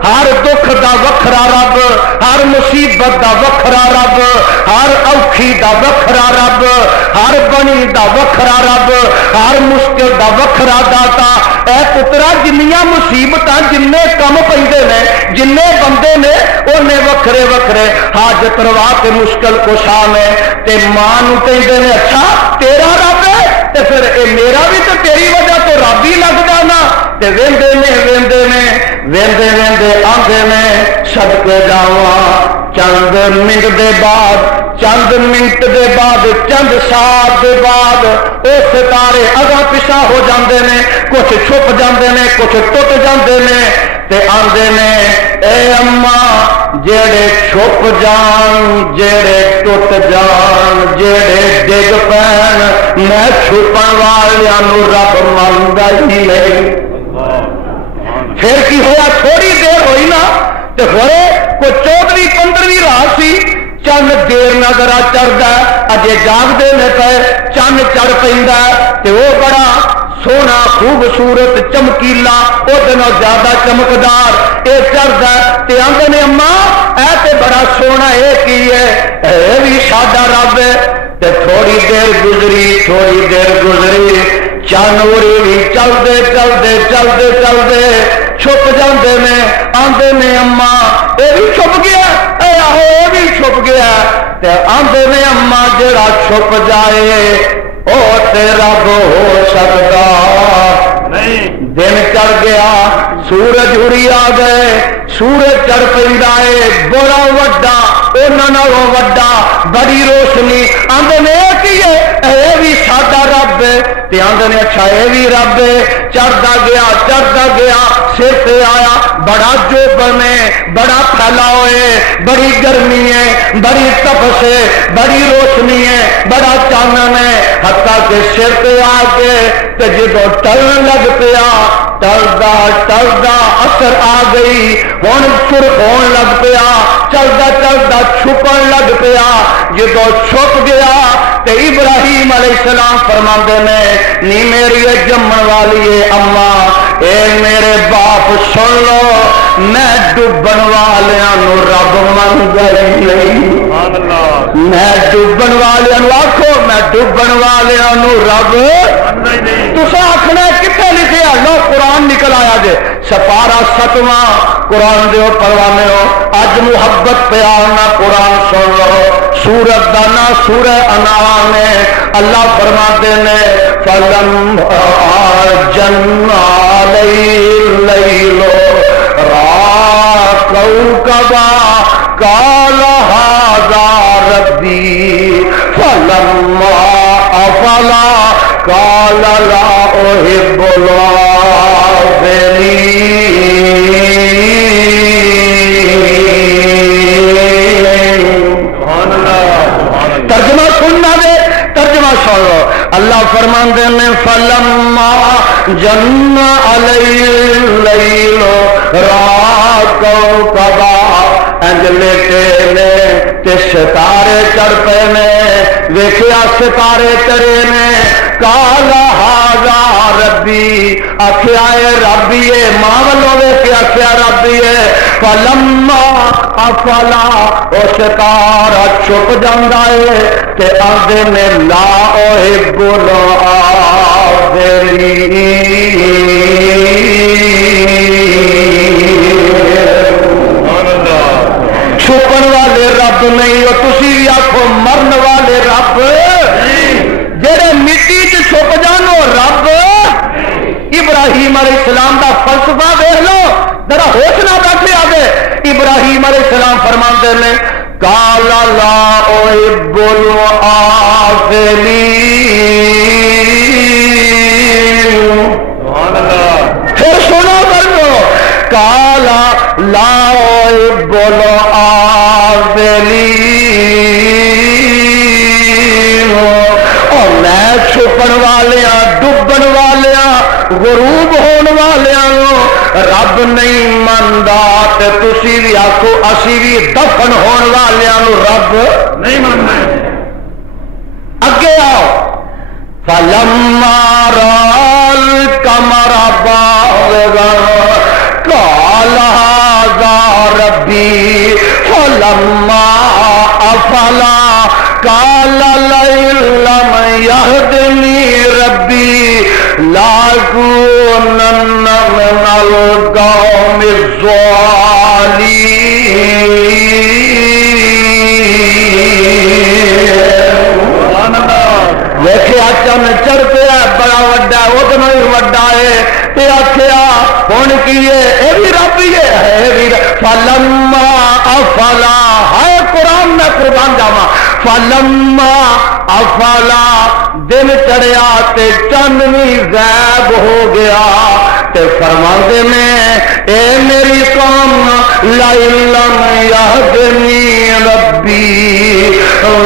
ہر دکھ دا وکھرا رب، ہر مصیبت دا وکھرا رب، ہر اوکھی دا وکھرا رب، ہر بنی دا وکھرا رب، ہر مشکل دا وکھرا داتا۔ اے پترا جنیاں مصیبتاں جننے کم پیندے نے، جننے بندے نے اونے وکھرے وکھرے حاجت روا کے مشکل کشا نے۔ تے ماں نو کہندے نے اچھا تیرا رب ہے تے پھر اے میرا بھی تے تیری وجہ تو رب ہی لگدا نا۔ تے ویندے نے ویندے نے ویندے ویندے آندے نے صدقے جاواں چند منٹ دے بعد، چند منٹ دے بعد، چند سال دے بعد اے ستارے اگاں پیچھے ہو جاندے نے، کچھ چھپ جاندے نے، کچھ ٹوٹ جاندے نے تے آندے نے اے اماں جیڑے چھپ جان، جیڑے ٹوٹ جان، جیڑے ڈگ پین، میں چھپن والیاں نو رب مندا ہی نہیں۔ پھر کی ہوا؟ تھوڑی دیر ہوئی نا تے ہوئے کوئی 14ویں 15ویں رات سی، چند دیر نظر چڑھتا اجے جاگتے نے پے، چند چڑھ پیندا تے وہ بڑا سونا خوبصورت چمکیلا وہ دنوں زیادہ چمکدار اے چڑھتا تے آندے نے اماں اے تے بڑا سونا اے کی ہے، اے بھی ساڈا رب ہے۔ تے تھوڑی دیر گزری، تھوڑی دیر گزری، چانوری بھی چلتے چلتے چلتے چلتے چھپ جاندے نے، آندے نے اماں اے بھی چھپ گیا، اے آہو اے بھی چھپ گیا۔ تے آندے نے اماں جڑا چھپ جائے او تے رب ہو سکتا نہیں۔ دن چڑھ گیا، سورج اڑی آ گئے، سورج چڑھ پیندا ہے بڑا وڈا، انہاں نالوں وڈا، بڑی روشنی۔ آندے نے اے کی ہے؟ اے بھی ساڈا رب ہے۔ تے آندے نے اچھا اے بھی رب ہے۔ چڑھدا گیا چڑھدا گیا، سر تے آیا بڑا جوبن ہے، بڑا پھیلاؤ ہے، بڑی گرمی ہے، بڑی تپش ہے، بڑی روشنی ہے، بڑا چانن ہے، حتیٰ کہ سر تے آ کے تے جدوں ٹلن لگ پیا، ٹلدا ٹلدا اثر آ گئی، ہن سرخ ہون لگ پیا، چلدا چلدا چھپن لگ پیا۔ جدوں چھپ گیا تے ابراہیم علیہ السلام فرماندے نے نی میری جمن والی ہے اماں، اے میرے باپ سن لو، میں ڈبن والیاں نو رب منگا ہی نہیں۔ میں ڈبن والیاں نو آکھو میں ڈبن والیاں نو رب تسا آکھنا کتنے لکھیا؟ لو قرآن نکل آیا جے سپارہ 7واں قرآن دیو پروانے ہو۔ اج محبت پیار نہ قرآن سن لو، سورت دا نا سورہ انعام ہے۔ اللہ فرماتے نے فلم جن علیہ اللیل را کوکبا قال ھذا ربی فلما افلا قال لا احب العافلین۔ ترجمہ سننا دے، ترجمہ سن لو۔ اللہ فرماندے نے فلما جن علیہ اللیل را کوکبا، انج لیٹے ستارے چڑھ پے نے ویکھیا ستارے چڑھے نے کالا ہاذا ربی آخیا اے ربی اے ماں والوں ویکھ آخیا ربی اے فلما افلا او ستارہ چھپ جاندا اے تے آندے نے لا احب چھپن والے رب نہیں ہو تسی بھی آخو مرن والے رب جڑے مٹی چھپ جانو رب ابراہیم علیہ السلام دا فلسفہ دیکھ لو ذرا ہوش نہ بیٹھے آگے ابراہیم علیہ السلام فرماتے ہیں کالا لا احب الآفلین پھر سنو کرو کالا لا احب الآفلین اور میں چھپن والیاں ڈبن والیاں غروب ہون والیاں رب نہیں مندا تے تسی بھی آکھو اسی بھی دفن ہون والیاں رب نہیں مندا اگے آؤ فلما رال القمر بازغا قال هذا ربي فلما افلا قال لئن لم يهدني ربي لأكونن من القوم الظالمين ویکھیا چن چڑھ پیا بڑا وڈا ادھر ہی وڈا ہے تے آخیا ہن کی ہے اے بھی رب ہی ہے بھی فلما افلا ہے قرآن میں قربان جاواں فلما افلا دن چڑھیا تے چاندنی غائب ہو گیا تے فرماندے میں اے میری قوم لئن لم یہدنی ربی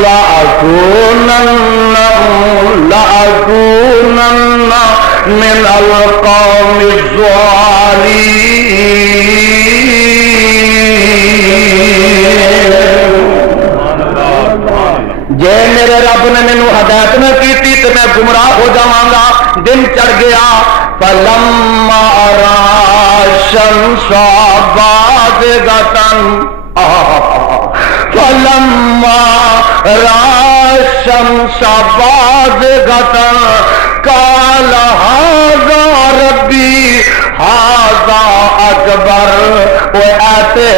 لأکونن من القوم الظالمین جے میرے رب نے مینو ہدایت نہ کی تو میں گمراہ ہو جاواں گا دن چڑھ گیا فلما را الشمس بازغۃ فلما را الشمس بازغۃ قال هذا ربي هذا اکبر وہ ایسے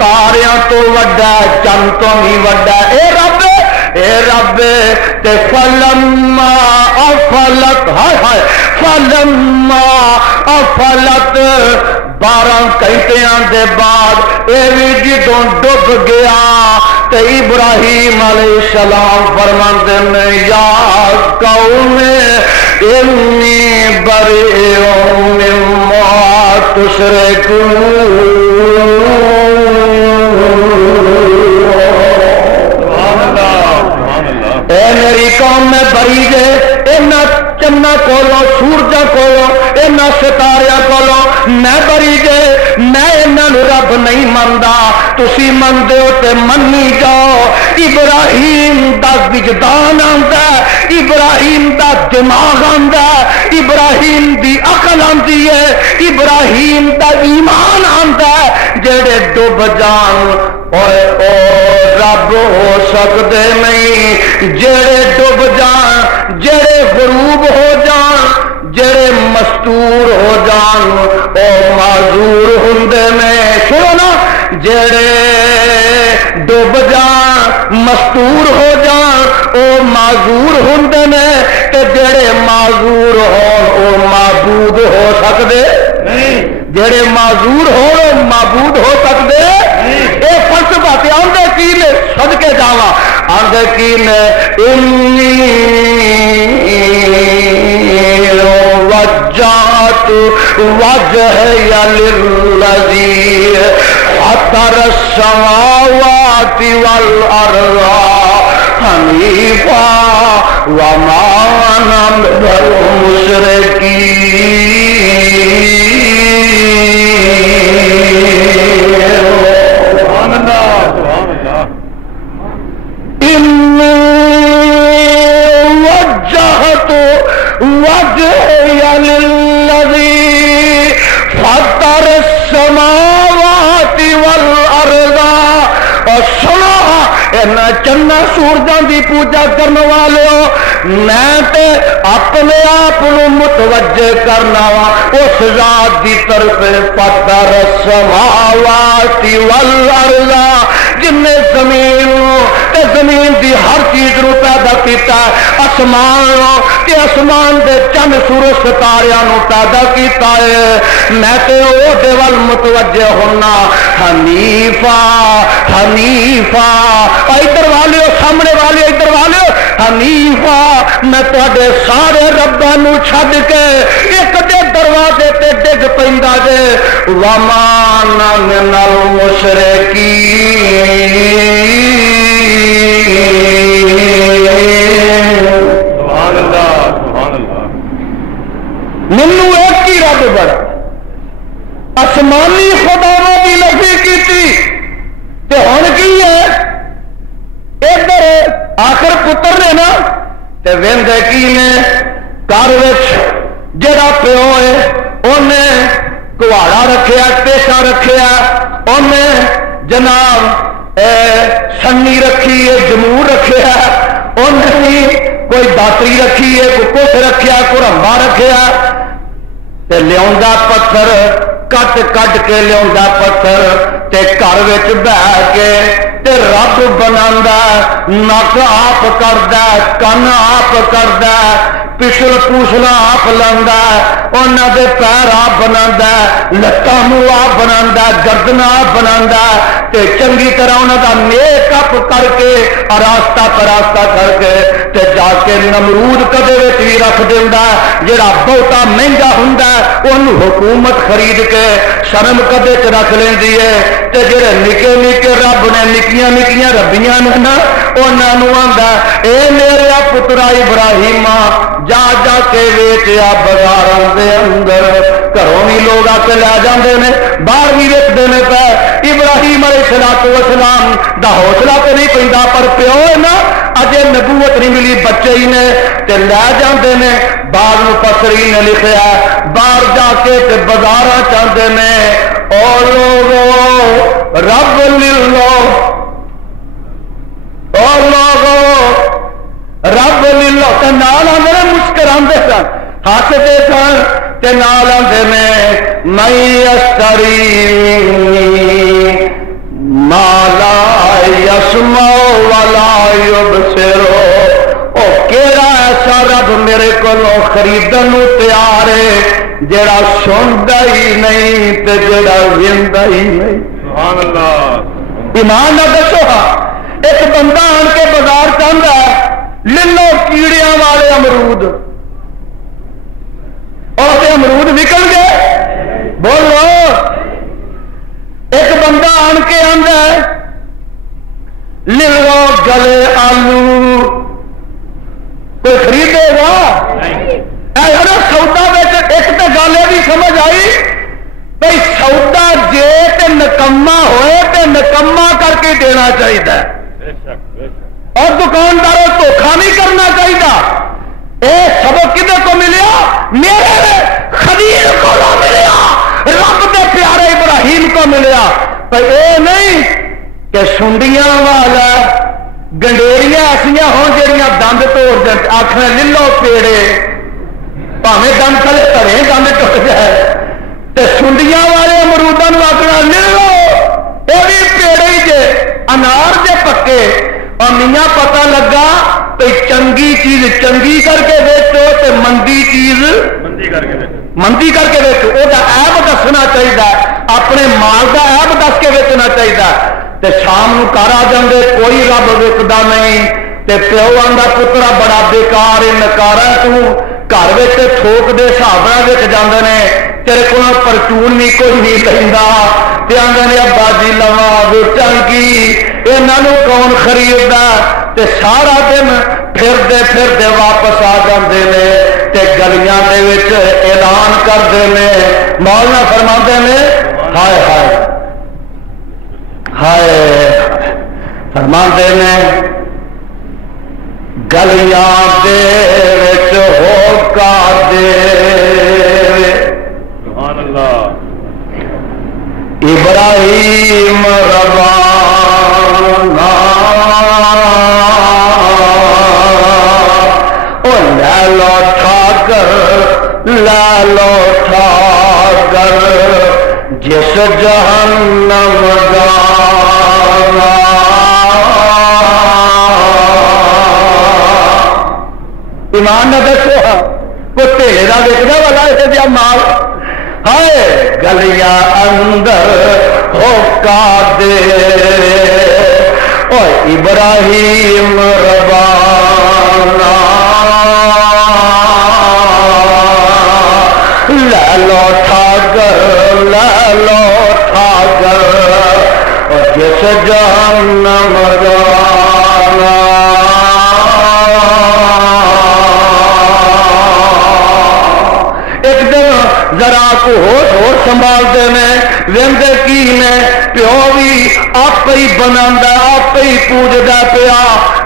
تاریاں تو وڈا چند تو بھی وڈا اے رب تے فلما افلت ہائے فلما افلت 12 گھنٹیاں دے بعد اے بھی جدوں ڈب گیا تے ابراہیم علیہ السلام فرماندے نے یا قوم انی بریء مما تشرکون اے میری قوم میں بری جے اینا چنا کولو سورجا کولو اینا ستاریا کولو میں بری جے میں اینا رب نہیں مندا تسی مندے ہو تے منی جاؤ ابراہیم دا وجدان آندا ابراہیم دا دماغ آندا ابراہیم دی عقل آندی ہے ابراہیم دا ایمان آندا جڑے ڈوب جان اوے او رب ہو سکدے نہیں جڑے ڈوب جان جڑے غروب ہو جان جڑے مستور ہو جان او معذور ہوندے نے سنو نا جڑے ڈوب جان مستور ہو جان او معذور ہوندے نے تے جڑے معذور ہون او معبود ہو سکدے نہیں جڑے معذور ہون او معبود ہو سکدے اے فلسفہ تے آندے کی نے صدقے جاواں آندے کی نے انی وجہت وجہی للذی فطر السماوات والارض حنیفا وما انا من المشرکین کہنا چنا سورجاں دی پوجا کرنے والے ہو میں تے اپنے آپ متوجہ کرنا وا اس ذات دی طرف فطر السماوات والارض جن نے زمین تے زمین دی ہر چیز نو پیدا کیتا آسمان تے آسمان دے چند سورج ستاریاں نو پیدا کیتا ہے میں تے او دے ول متوجہ ہونا حنیفہ حنیفہ ادھر والے سامنے والے ادھر والے حنیفہ میں تواڈے سارے رباں نو چھڈ کے ایک دے دروازے تے ڈگ پیندا جے وما انا من المشرکین سبحان اللہ سبحان اللہ مینوں ایک ہی رب بڑا آسمانی خداواں دی نفی کیتی تے ہن کی ہے ادھر آخر پتر نے نا تے ویندے کی نے گھر وچ جڑا پیو ہے انہیں کواڑا رکھیا پیشہ رکھیا انہیں جناب سنی رکھی ہے جمور رکھیا انہیں کوئی داتری رکھی ہے کوئی کچھ رکھیا کوئی رمبا رکھیا تے لیا پتھر کٹ کٹ کے لیا پتھر تے گھر وچ بہ کے تے رب بناندا نک آپ کردا کن آپ کردا پچھل پوچھنا آپ لاندا انہاں دے پیر آپ بناندا لتاں منہ آپ بناندا گردن آپ بناندا تے چنگی طرح انہاں دا میک اپ کر کے آراستہ پراستہ کر کے تے جا کے نمرود کدے وچ بھی رکھ دیندا جڑا بہتا مہنگا ہوندا اونوں حکومت خرید کے شرم کدے چ رکھ لیندی ہے تے جڑے نکے نکے رب نے نکیاں نکیاں ربیاں نے نا انہاں نوں آندا اے میرے پترا ابراہیم جا جا کے ویچیا بازاراں دے اندر گھروں بھی لوگ آ کے لے جاندے نے باہر بھی ویچدے نے پے ابراہیم علیہ السلام دا حوصلہ تے نہیں پیندا پر پیو ہے نا اجے نبوت نہیں ملی بچے ہی نے تے لے جاندے نے بعد مفسرین نے لکھیا باہر جا کے تے بازاراں چاندے نے او لوگو رب للہ او لوگو رب للہ تے نال آندے نے مسکراندے سن ہسدے سن تے نال آندے نے میں اشتری ما لا یسمع ولا یبصر او کیڑا ایسا رب میرے کولوں خریدن نوں تیار ہے جڑا سندا ہی نہیں تے جڑا ویندا ہی نہیں سبحان اللہ ایمان نہ دسو ایک بندہ آن کے بازار چاہتا ہے للو کیڑیاں والے امرود اور امرود نکل گئے بولو ایک بندہ آن کے آندا ہے للو گلے آلو کوئی خریدے گا سودا ایک تو گل یہ بھی سمجھ آئی بھائی سودا جے تے نکما ہوئے تے نکما کر کے دینا چاہیے اور دکانداروں دھوکھا نہیں کرنا چاہیے اے سبق کدے کو ملیا میرے خلیل کو ملیا رب دے پیارے ابراہیم کو ملیا پر اے نہیں کہ سنڈیاں والا گنڈیریاں ایسا ہو جہاں دند توڑ آخر للو پیڑے پاویں دند تھلے ترے دند ٹوٹ جائے تے سنڈیاں والے امروداں نوں آخنا للو یہ بھی پیڑے ہی جے انار جے پکے اور میاں پتہ لگا بھائی چنگی چیز چنگی کر کے ویچو تے مندی چیز مندی کر کے ویچو وہ عیب دسنا چاہیے اپنے مال کا عیب دس کے ویچنا چاہیے تے شام نو گھر آ جاندے کوئی رب وکدا نہیں تے پیو آندا پترا بڑا بیکار ہے نکارا تو گھر وچ تھوک دے حساب نال وچ جاندے نے تیرے کول پرچون نہیں کوئی نہیں لیندا تے آندے نے ابا جی لواں ویچن کی انہاں نوں کون خریددا تے سارا دن پھردے واپس آ جاندے نے تے گلیاں دے وچ اعلان کردے نے مولانا فرماندے نے ہائے ہائے ہائے فرماندے نے گلیاں دے وچ ہو کا دے سبحان اللہ ابراہیم روانہ میرا دیکھنے والا ہے جا مال ہائے گلیاں اندر ہو کا دے اور ابراہیم ربانا لے لو ٹھاکر لے لو ٹھاکر اور جس جہنم گانا ایک دن ذرا کو ہوش سنبھالتے ہیں ویندے کی نے پیو بھی آپ ہی بنا آپ ہی پوجدا پیا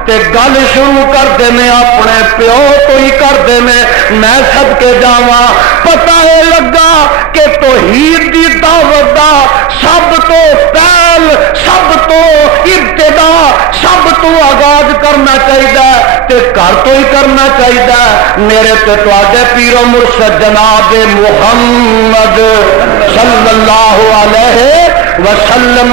تے گل شروع کرتے ہیں اپنے پیو تو ہی کرتے ہیں میں سب کے جاواں پتہ ہے لگا کہ توحید دی دعوت دا سب تو پہل سب تو ابتدا سب تو آغاز کرنا چاہیے تے گھر تو ہی کرنا چاہیے میرے تے تواڈے پیر و مرشد جناب محمد صلی اللہ علیہ وسلم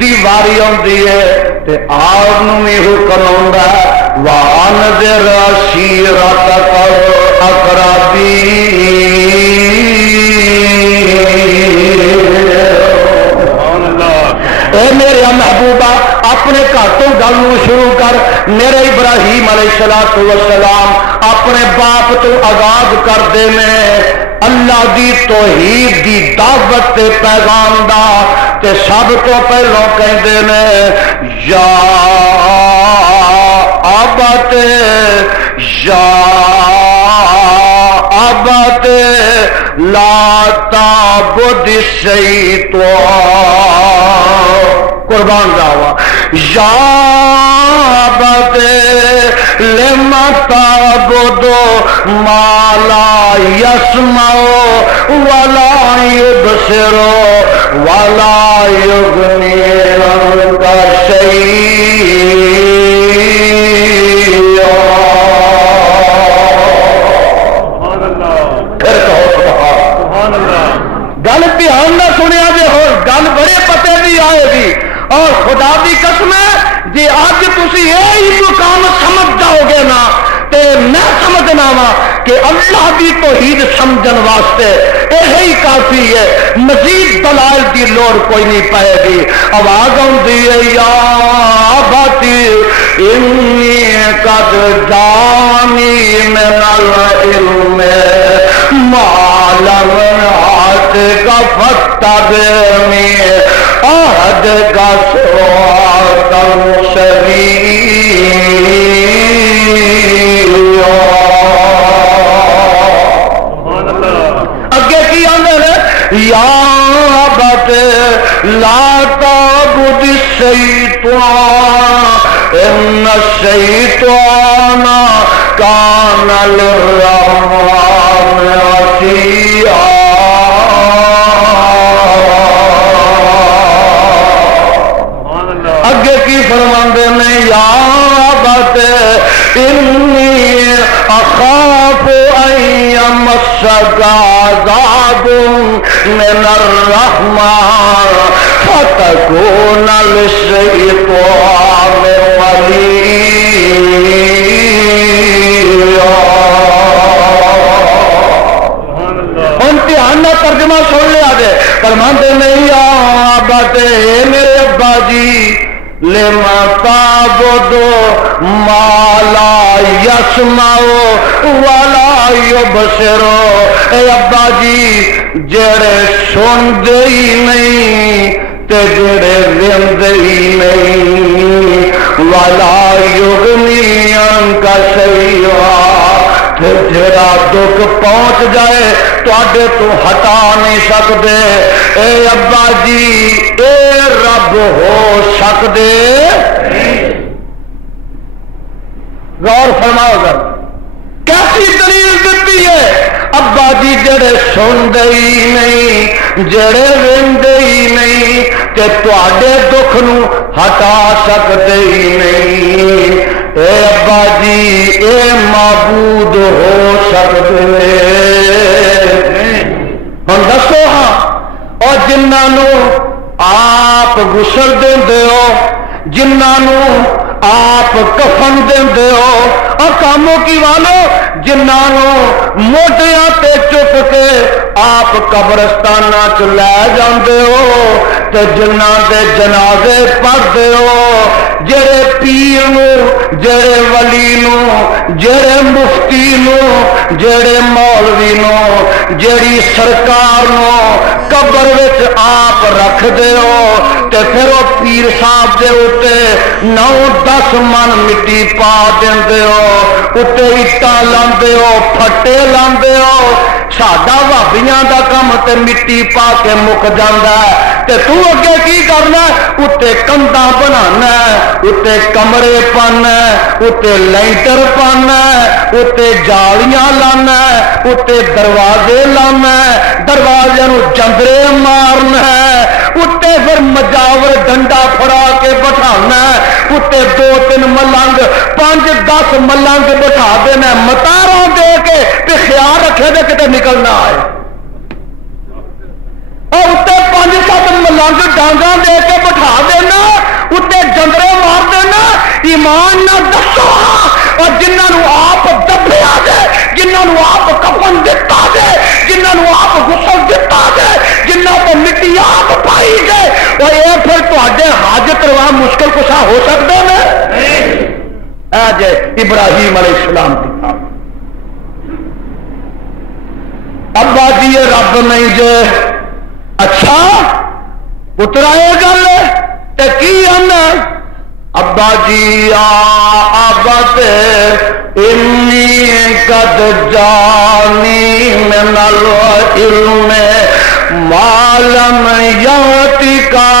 دی واری آندی ہے تے آپ نو بھی حکم آندا ہے وانذر عشیرتک الاقربین اے میرے محبوبہ اپنے گھر تو گل شروع کر میرے ابراہیم علیہ السلام اپنے باپ تو آغاز کرتے ہیں اللہ دی توحید دی دعوت تے پیغام دا تے سب تو پہلو کہندے نے یا ابت یا ابت لا تعبد الشیطان قربان جاوا یا ابت لما تعبد ما لا يسمع ولا يبصر ولا يغني عنك شيئا گل دھیان نہ سنیا جی ہو گل بڑے پتے بھی آئے گی اور خدا دی قسم ہے جی اج تسی یہی مقام سمجھ جاؤ گے نا تے میں سمجھنا وا کہ اللہ دی توحید سمجھن واسطے یہی کافی ہے مزید دلائل دی لوڑ کوئی نہیں پائے گی آواز آتی ہے یا باتی انی قد جانی من العلم ما لم يعتق فاتبعني أهدك صراطا سويا اگے کی آندے یا ابت لا تعبد الشیطان ان الشیطان کان للرحمن عصیا اگے کی فرماندے میں یا ابت انی اخاف ان یمسک عذاب من الرحمن فتکون للشیطان ولیا امتحان نہ ترجمہ سن لیا دے فرماندے میں یا ابت میرے ابا جی لما تعبد ما لا يسمع ولا يبصر اے ابا جی جڑے سندے ہی نہیں تے جڑے ویندے ہی نہیں ولا یغنی عنک شیئا تے جڑا دکھ پہنچ جائے تواڈے تو ہٹا نہیں سکدے اے ابا جی اے رب ہو سکدے غور فرماؤ گا کیسی دلیل دیتی ہے ابا جی جڑے سندے ہی نہیں جڑے ویندے ہی نہیں تے تواڈے دکھ نو ہٹا سکدے ہی نہیں اے ابا جی اے معبود ہو سکدے ہن دسو ہاں اور جنہاں آپ غسل دیندے ہو جنہاں آپ کفن دیندے ہو اور کاموں کی والو جنہوں موٹیاں تے چک کے آپ قبرستانہ چ لے جاندے ہو تے جنہاں دے جنازے پڑھدے ہو جڑے پیر نو جڑے ولی نو جڑے مفتی نو جڑے مولوی نو جڑی سرکار نو قبر وچ آپ رکھ دے ہو تے پھر وہ پیر صاحب دے اوتے 9-10 من مٹی پا دیندے ہو اوتے اٹاں لاندے ہو پھٹے لاندے ہو ساڈا بھابیاں دا کم تے مٹی پا کے مک جاندا ہے تے تو اگے کی کرنا اوتے کنداں بنانا اوتے کمرے پانا اوتے لینٹر پانا اوتے جالیاں لانا اوتے دروازے لانا دروازے نو جندرے مارنا اوتے پھر مجاور ڈنڈا پھڑا کے بٹھانا اوتے 2-3 ملنگ 5-10 ملنگ بٹھا دینا متارا دے کے تے خیال رکھے دے کتے نکلنا آئے اور اتنے 5-7 ملنگ ڈانگا دے کے بٹھا دینا اتنے جندرے مار دینا ایمان نہ دسو اور جنہوں آپ دبیا دے جنہوں آپ کفن دتا دے جنہوں آپ غسل دتا دے جنہوں کو مٹی آپ پائی دے اور یہ پھر تے حاجت روا مشکل کشا ہو سکتے ہیں اے ابراہیم علیہ السلام کی ابا جی رب نہیں جے اچھا اترائے گل تے کی آنا ابا جی آباد انی قد جانی من العلم ما لم یاتی کا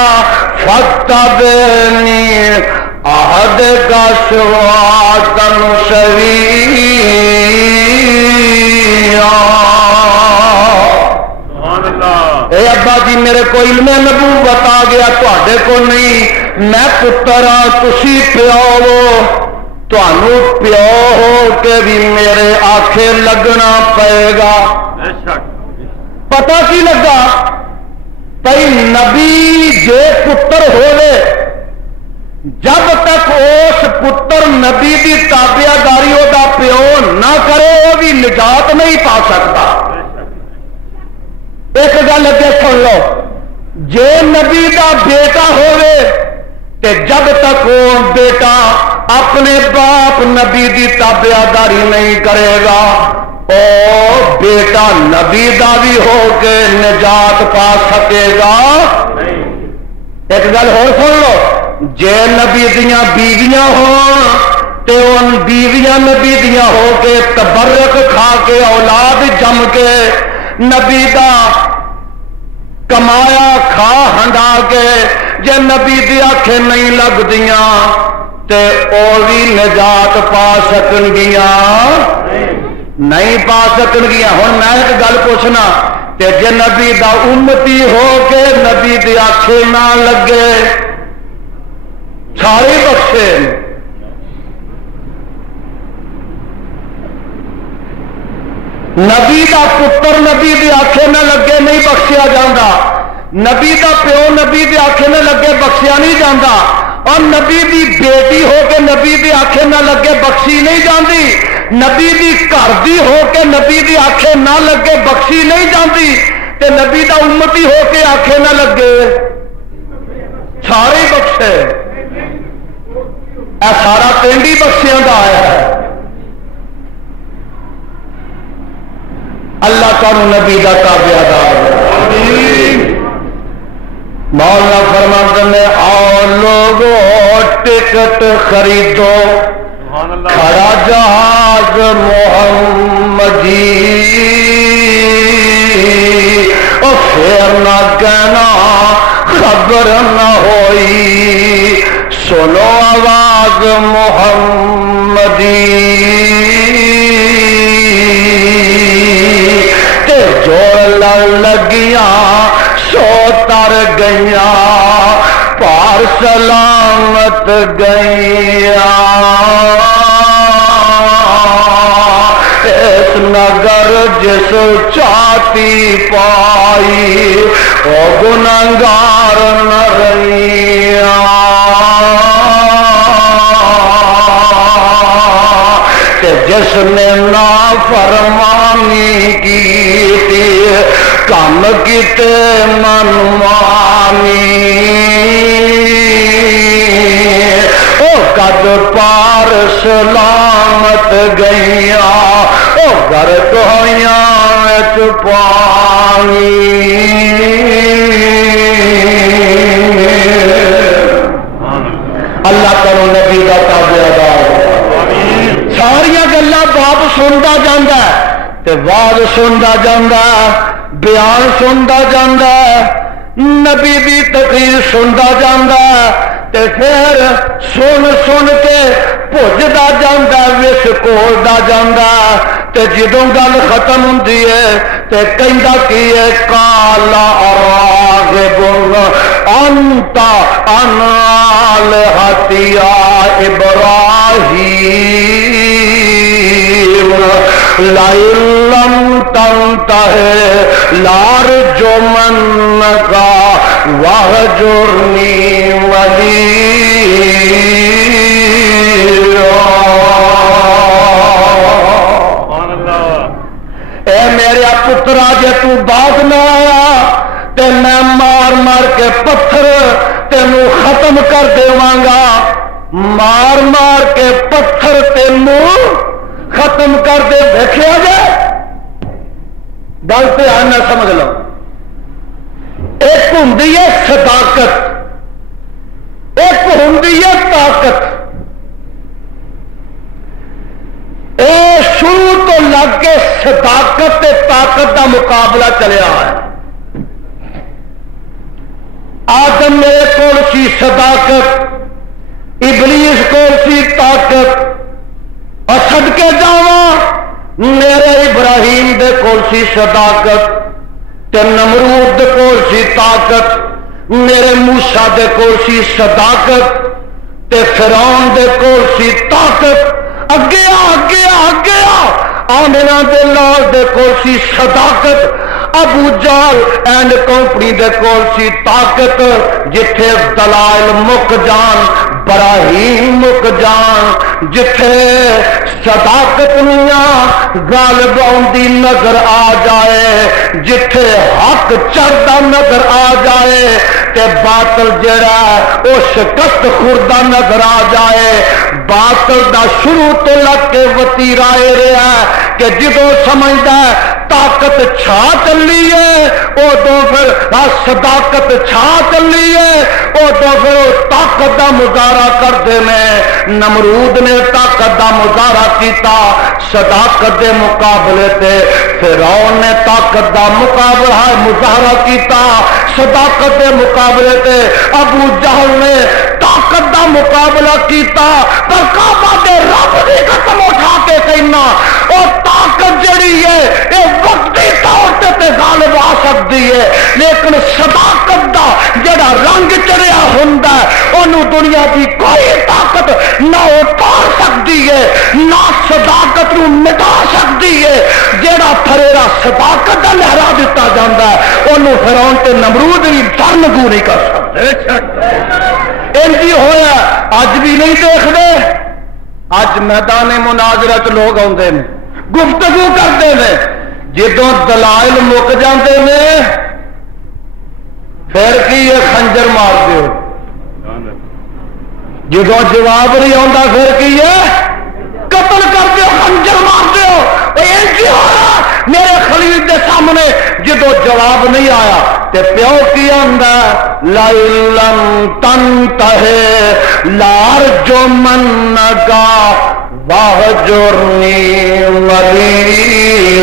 فتبنی عہد کا سواتن سویا اے ابا جی میرے کو علم نبوت آ گیا تے کو نہیں میں پتر ہاں تسی پیو ہو تانوں پیو ہو کے بھی میرے آکھے لگنا پائے گا پتہ کی لگا بھائی نبی جے پتر ہوئے جب تک اس پتر نبی کی تابعہ داری دا پیو نہ کرے وہ بھی نجات نہیں پا سکتا ایک گل اگے سن لو جے نبی دا بیٹا ہوئے تے جب تک وہ بیٹا اپنے باپ نبی دی تابعہ داری نہیں کرے گا او بیٹا نبی دا بھی ہو کے نجات پا سکے گا ایک گل اور سن لو جے نبی دیاں بیویاں ہون تے ان بیویاں نبی دیاں ہو کے تبرک کھا کے اولاد جم کے نبی دا کمایا کھا ہنڈا کے جے نبی دی آنکھیں نہیں لگ دیاں تے او بھی نجات پا سکن گیاں نہیں پا سکن گیاں ہن میں ایک گل پوچھنا تے جے نبی دا امتی ہو کے نبی دی آنکھیں نہ لگے سارے بخشے نبی دا پتر نبی دی آنکھیں نہ لگے نہیں بخشیا جاندہ نبی دا پیو نبی دی آنکھیں نہ لگے بخشیا نہیں جاندہ اور نبی دی بیٹی ہو کے نبی دی آنکھیں نہ لگے بخشی نہیں جاندی نبی دی گھر دی ہو کے نبی دی آنکھیں نہ لگے بخشی نہیں جاندی تے نبی دا امتی ہو کے آنکھیں نہ لگے سارے بخشے اے سارا پنڈ ہی بخشیاں دا آیا ہے اللہ تعالی نبی دا تابعدار مولا فرماتے ہیں آؤ لوگوں ٹکٹ خریدو کھڑا جہاز محمدی اور پھر نہ کہنا خبر نہ ہوئی سنو آواز محمدی جو لگیاں سو تر گئیاں پار سلامت گئیاں اس نگر جس چاہتی پائی وہ گنہگار نہ رہیاں نے نافرمانی کی تھی کم کیتے منمانی او قد پار سلامت گئیاں او غرق ہویاں وچ پانی اللہ کرو نبی کا تابعدار ساریا گلا باپ سنتا جاندہ تے واز سنتا جاندہ بیان سنتا جاندہ نبی دی تقریر سنتا جاندہ تے پھر سن سن کے بھجدا جاندہ وس کولدا جاندہ تے جدوں گل ختم ہوندی ہے تے کہندا کی ہے قالا راغب انت عن آلہتی یا ابراہیم لئن لم تنتہ لارجمنک واہجرنی ملیا اے میرے پترا جے تو باغ نہ آیا تے میں مار مار کے پتھر تینوں ختم کر دیواں مار مار کے پتھر تینوں ختم کر دے دیکھا جائے گل پہ آنا سمجھ لو ایک ہوں صداقت ایک ہوں طاقت اے شروع تو لگ کے صداقت تے طاقت دا مقابلہ چلیا ہے آدم میرے کول سی صداقت ابلیس کول سی طاقت اور صدقے جاواں میرے ابراہیم دے کول سی صداقت تے نمرود دے کول سی طاقت میرے موسیٰ دے کول سی صداقت تے فرعون دے کول سی طاقت اگے آمنہ دے لال دے کول سی صداقت ابو جال اینڈ کمپنی دے کول سی طاقت جتھے دلائل مک جان براہیم مک جان جتھے صداقت میاں غالب آندی نظر آ جائے جتھے حق چڑھدا نظر آ جائے تے باطل جڑا او شکست خوردہ نظر آ جائے باطل دا شروع تو لگ کے وتیرا اے رہا کہ جدوں سمجھدا طاقت چھا چلی ہے ادو پھر صداقت چھا چلی ہے ادو پھر طاقت دا مظاہرہ کرتے ہیں نمرود نے طاقت دا مظاہرہ کیتا صداقت دے مقابلے تے فرعون نے طاقت دا مظاہرہ کیتا صداقت دے مقابلے تے ابو جہل نے طاقت دا مقابلہ کیتا پر کعبہ دے رب دی قسم اٹھا کے کہنا او طاقت جڑی ہے اے وقتی طور تے غالب آ سکتی ہے لیکن صداقت دا جڑا رنگ چڑھیا ہوندا ہے اونوں دنیا دی کوئی طاقت نہ اتار سکتی ہے نہ صداقت نو مٹا سکتی ہے جڑا پھریرا صداقت دا لہرا دتا جاندا ہے اونوں فرعون تے نمرود بھی فرنگو نہیں کر سکتے انجی ہویا اج بھی نہیں دیکھتے اج میدان مناظرت لوگ آتے ہیں گفتگو کرتے ہیں جدوں دلائل مک جاندے نے پھر کی یہ خنجر مار دیو جدوں جواب نہیں آتا پھر کی ہے قتل کر دیو خنجر مار دیو میرے خلیل دے سامنے جدو جواب نہیں آیا تے پیو کی آندا لَإِلَّمْ تَنْتَهِ لَأَرْجُمَنَّكَ وَاهْجُرْنِي مَلِيًّا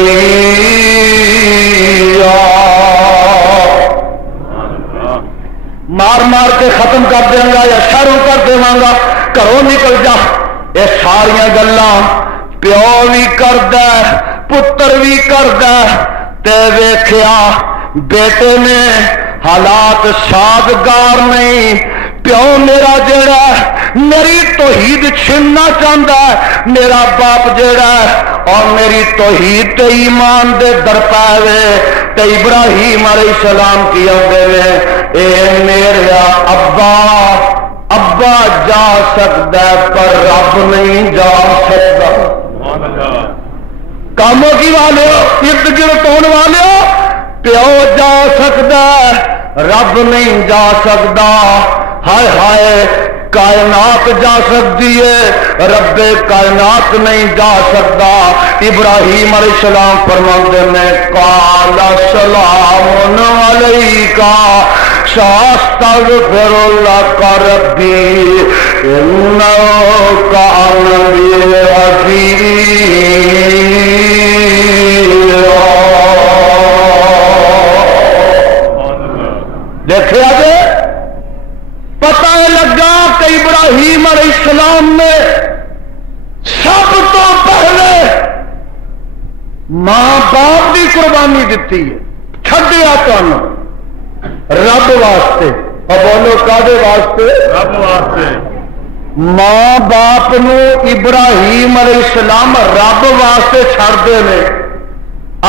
مار مار کے ختم کر دیں گا یا شروع کر دیں گا گھروں نکل جا یہ ساریاں گلاں پیو بھی کردا پتر بھی کردا تے ویکھیا بیٹے نے حالات سازگار نہیں پیو میرا جڑا میری توحید چھننا چاہتا ہے میرا باپ جڑا اور میری توحید تے ایمان دے در پاوے تے ابراہیم علیہ السلام کی آدھے میں اے میرے ابا جا سکتا ہے پر رب نہیں جا سکتا کاموں کی والے ہو ارد گرد ہونے والے ہو پیو جا سکتا رب نہیں جا سکتا ہائے ہائے کائنات جا سکتی ہے رب کائنات نہیں جا سکتا ابراہیم علیہ السلام فرماتے ہیں قال سلام علیکا ساستغفر لک ربی انہ کان بی حفیظا دیکھا جائے پتہ لگا کہ ابراہیم علیہ السلام نے سب تو پہلے ماں باپ کی قربانی دیتی ہے چھڈیا تمہیں رب واسطے اور بولو کادے واسطے رب واسطے ماں باپ نو ابراہیم علیہ السلام رب واسطے چھڑتے ہیں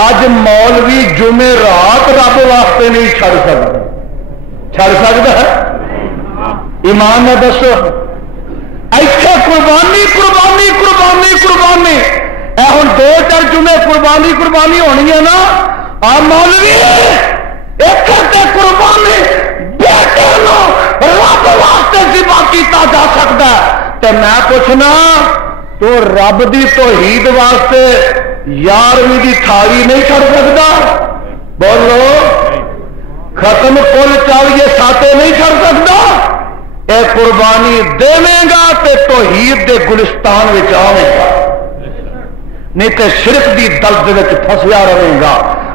اج مولوی جمعرات رب واسطے نہیں چھڑ سکتا چھڑ سکتا ہے ایمان میں دسو ایسے قربانی قربانی قربانی قربانی اے ہوں دو چار جمعے قربانی قربانی ہونی ہے نا آ مولوی ایک قربانی بیٹے نو رب واسطے ذبح کیتا جا سکتا ہے تو میں پوچھنا تو رب دی توحید واسطے 11ویں دی تھالی نہیں چھڑ سکتا بولو ختم کل چالیے ساتے نہیں چھڑ سکتا اے قربانی دے گا تے توحید دے گلستان میں آئے گا نہیں تے شرک دی دلدل پھسیا رہے گا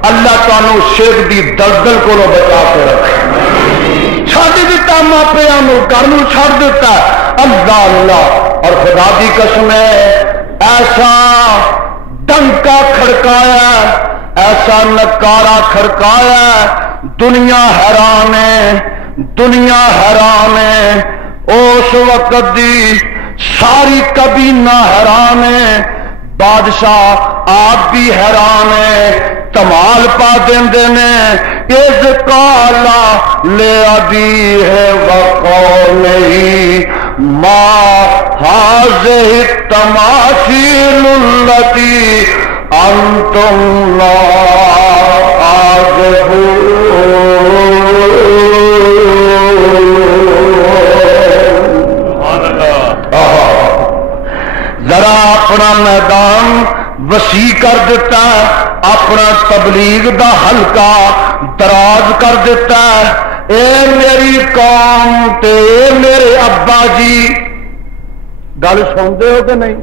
اللہ تعالیٰ شرک دی دلدل کو بچا کے رکھے چھڑ دیتا ماپیا گھر چھڑ دیتا اللہ اللہ اور خدا دی قسم ہے ایسا ڈنکا کھڑکایا ایسا نکارا کھڑکایا دنیا حیران ہے دنیا حیران ہے اس وقت دی ساری کابینہ حیران ہے بادشاہ آپ بھی حیران ہے تمال پا دے نے اس کالا لے ابھی ہے وقول نہیں ما حاضر تماثیل التی انتم لا عاجبون ذرا اپنا میدان وسیع کر دیتا اپنا تبلیغ دا حلقہ دراز کر دیتا اے میری قوم تے میرے ابا جی گل سنتے ہو کہ نہیں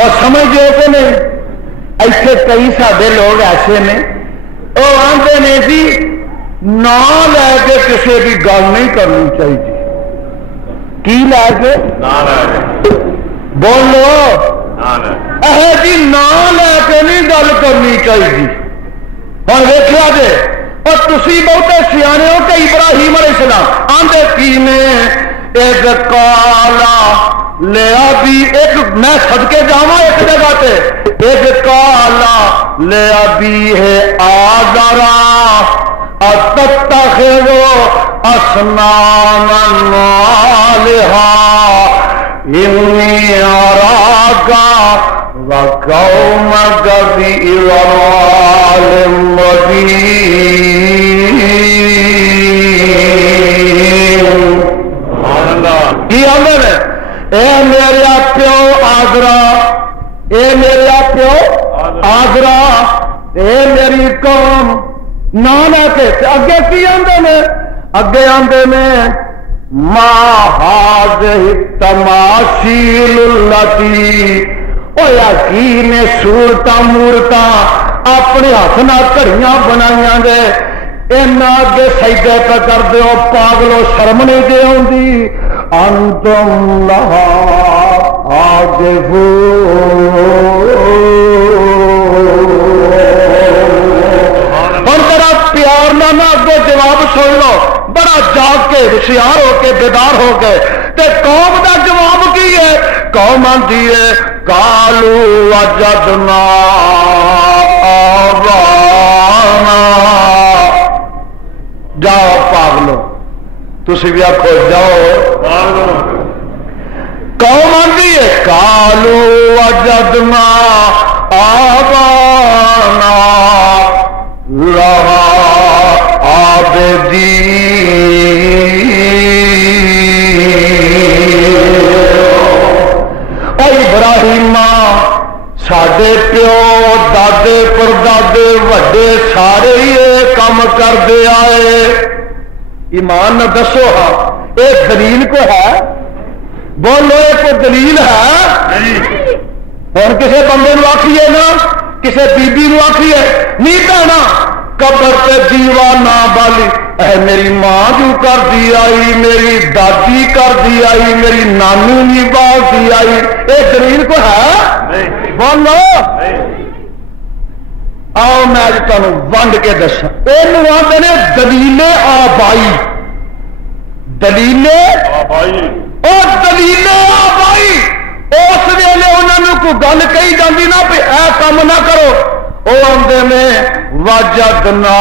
اور سمجھتے ہو کہ نہیں ایسے کئی سارے لوگ ایسے نے وہ آتے نے جی نہ لے کے کسی کی گل نہیں کرنی چاہیے کی لے کے بولو جی نہ لے کے نہیں گل کرنی چاہیے ہوں ویکیا جی اور تھی بہتے سیانے ہو کہ ابراہیم علیہ السلام آندے کی نے ایک کالا لیا بھی ایک میں صدقے جاواں ایک جگہ تے ایک کالا لیا بھی ہے آزارا اتتخذو اصناما آلہا انی اراکا وقومک فی ضلال مبین کی آمد ہے اے میرا پیو آزرا اے میرا پیو آزرا اے میری قوم نہ لے کے اگے کی آندے نے اگے آندے نے ما هذه التماثيل التي او یقین صورتاں مورتاں اپنے ہاتھ نال گھڑیاں بنائیاں دے اینا اگے سجدے پہ کر دیو پاگلو شرم نہیں دے آندی انتم لہا عاکفون اور ذرا پیار نہ اگے جواب سن لو بڑا جاگ کے ہوشیار ہو کے بیدار ہو کے تے قوم دا جواب کی ہے قوم آندی ہے قالوا وجدنا آبانا جاؤ پاگلو تسی بھی آکھو جاؤ قوم آندی ہے قالوا وجدنا آبانا ساڈے پیو دادے پردادے وڈے سارے یہ کام کرتے آئے. ایمان نہ دسو ہاں یہ دلیل کو ہے؟ بولو یہ کوئی دلیل ہے؟ اور کسی بندے نو آخیے نا کسی بیبی نو آخیے نہیں کہنا قبر تے دیوانہ بالی اے میری ماں جو کر دی آئی میری دادی کر دی آئی میری نانو نہیں بال دی آئی. یہ دلیل کو ہے؟ بولو. آؤ میں اج تمہیں ونڈ کے دسا یہ آتے ہیں دلیل آبائی. دلیل آبائی اور دلیل آبائی اس ویلے انہوں نے کوئی گل کہی جاتی نا بھی اے کام نہ کرو وہ آدھے نے وجدنا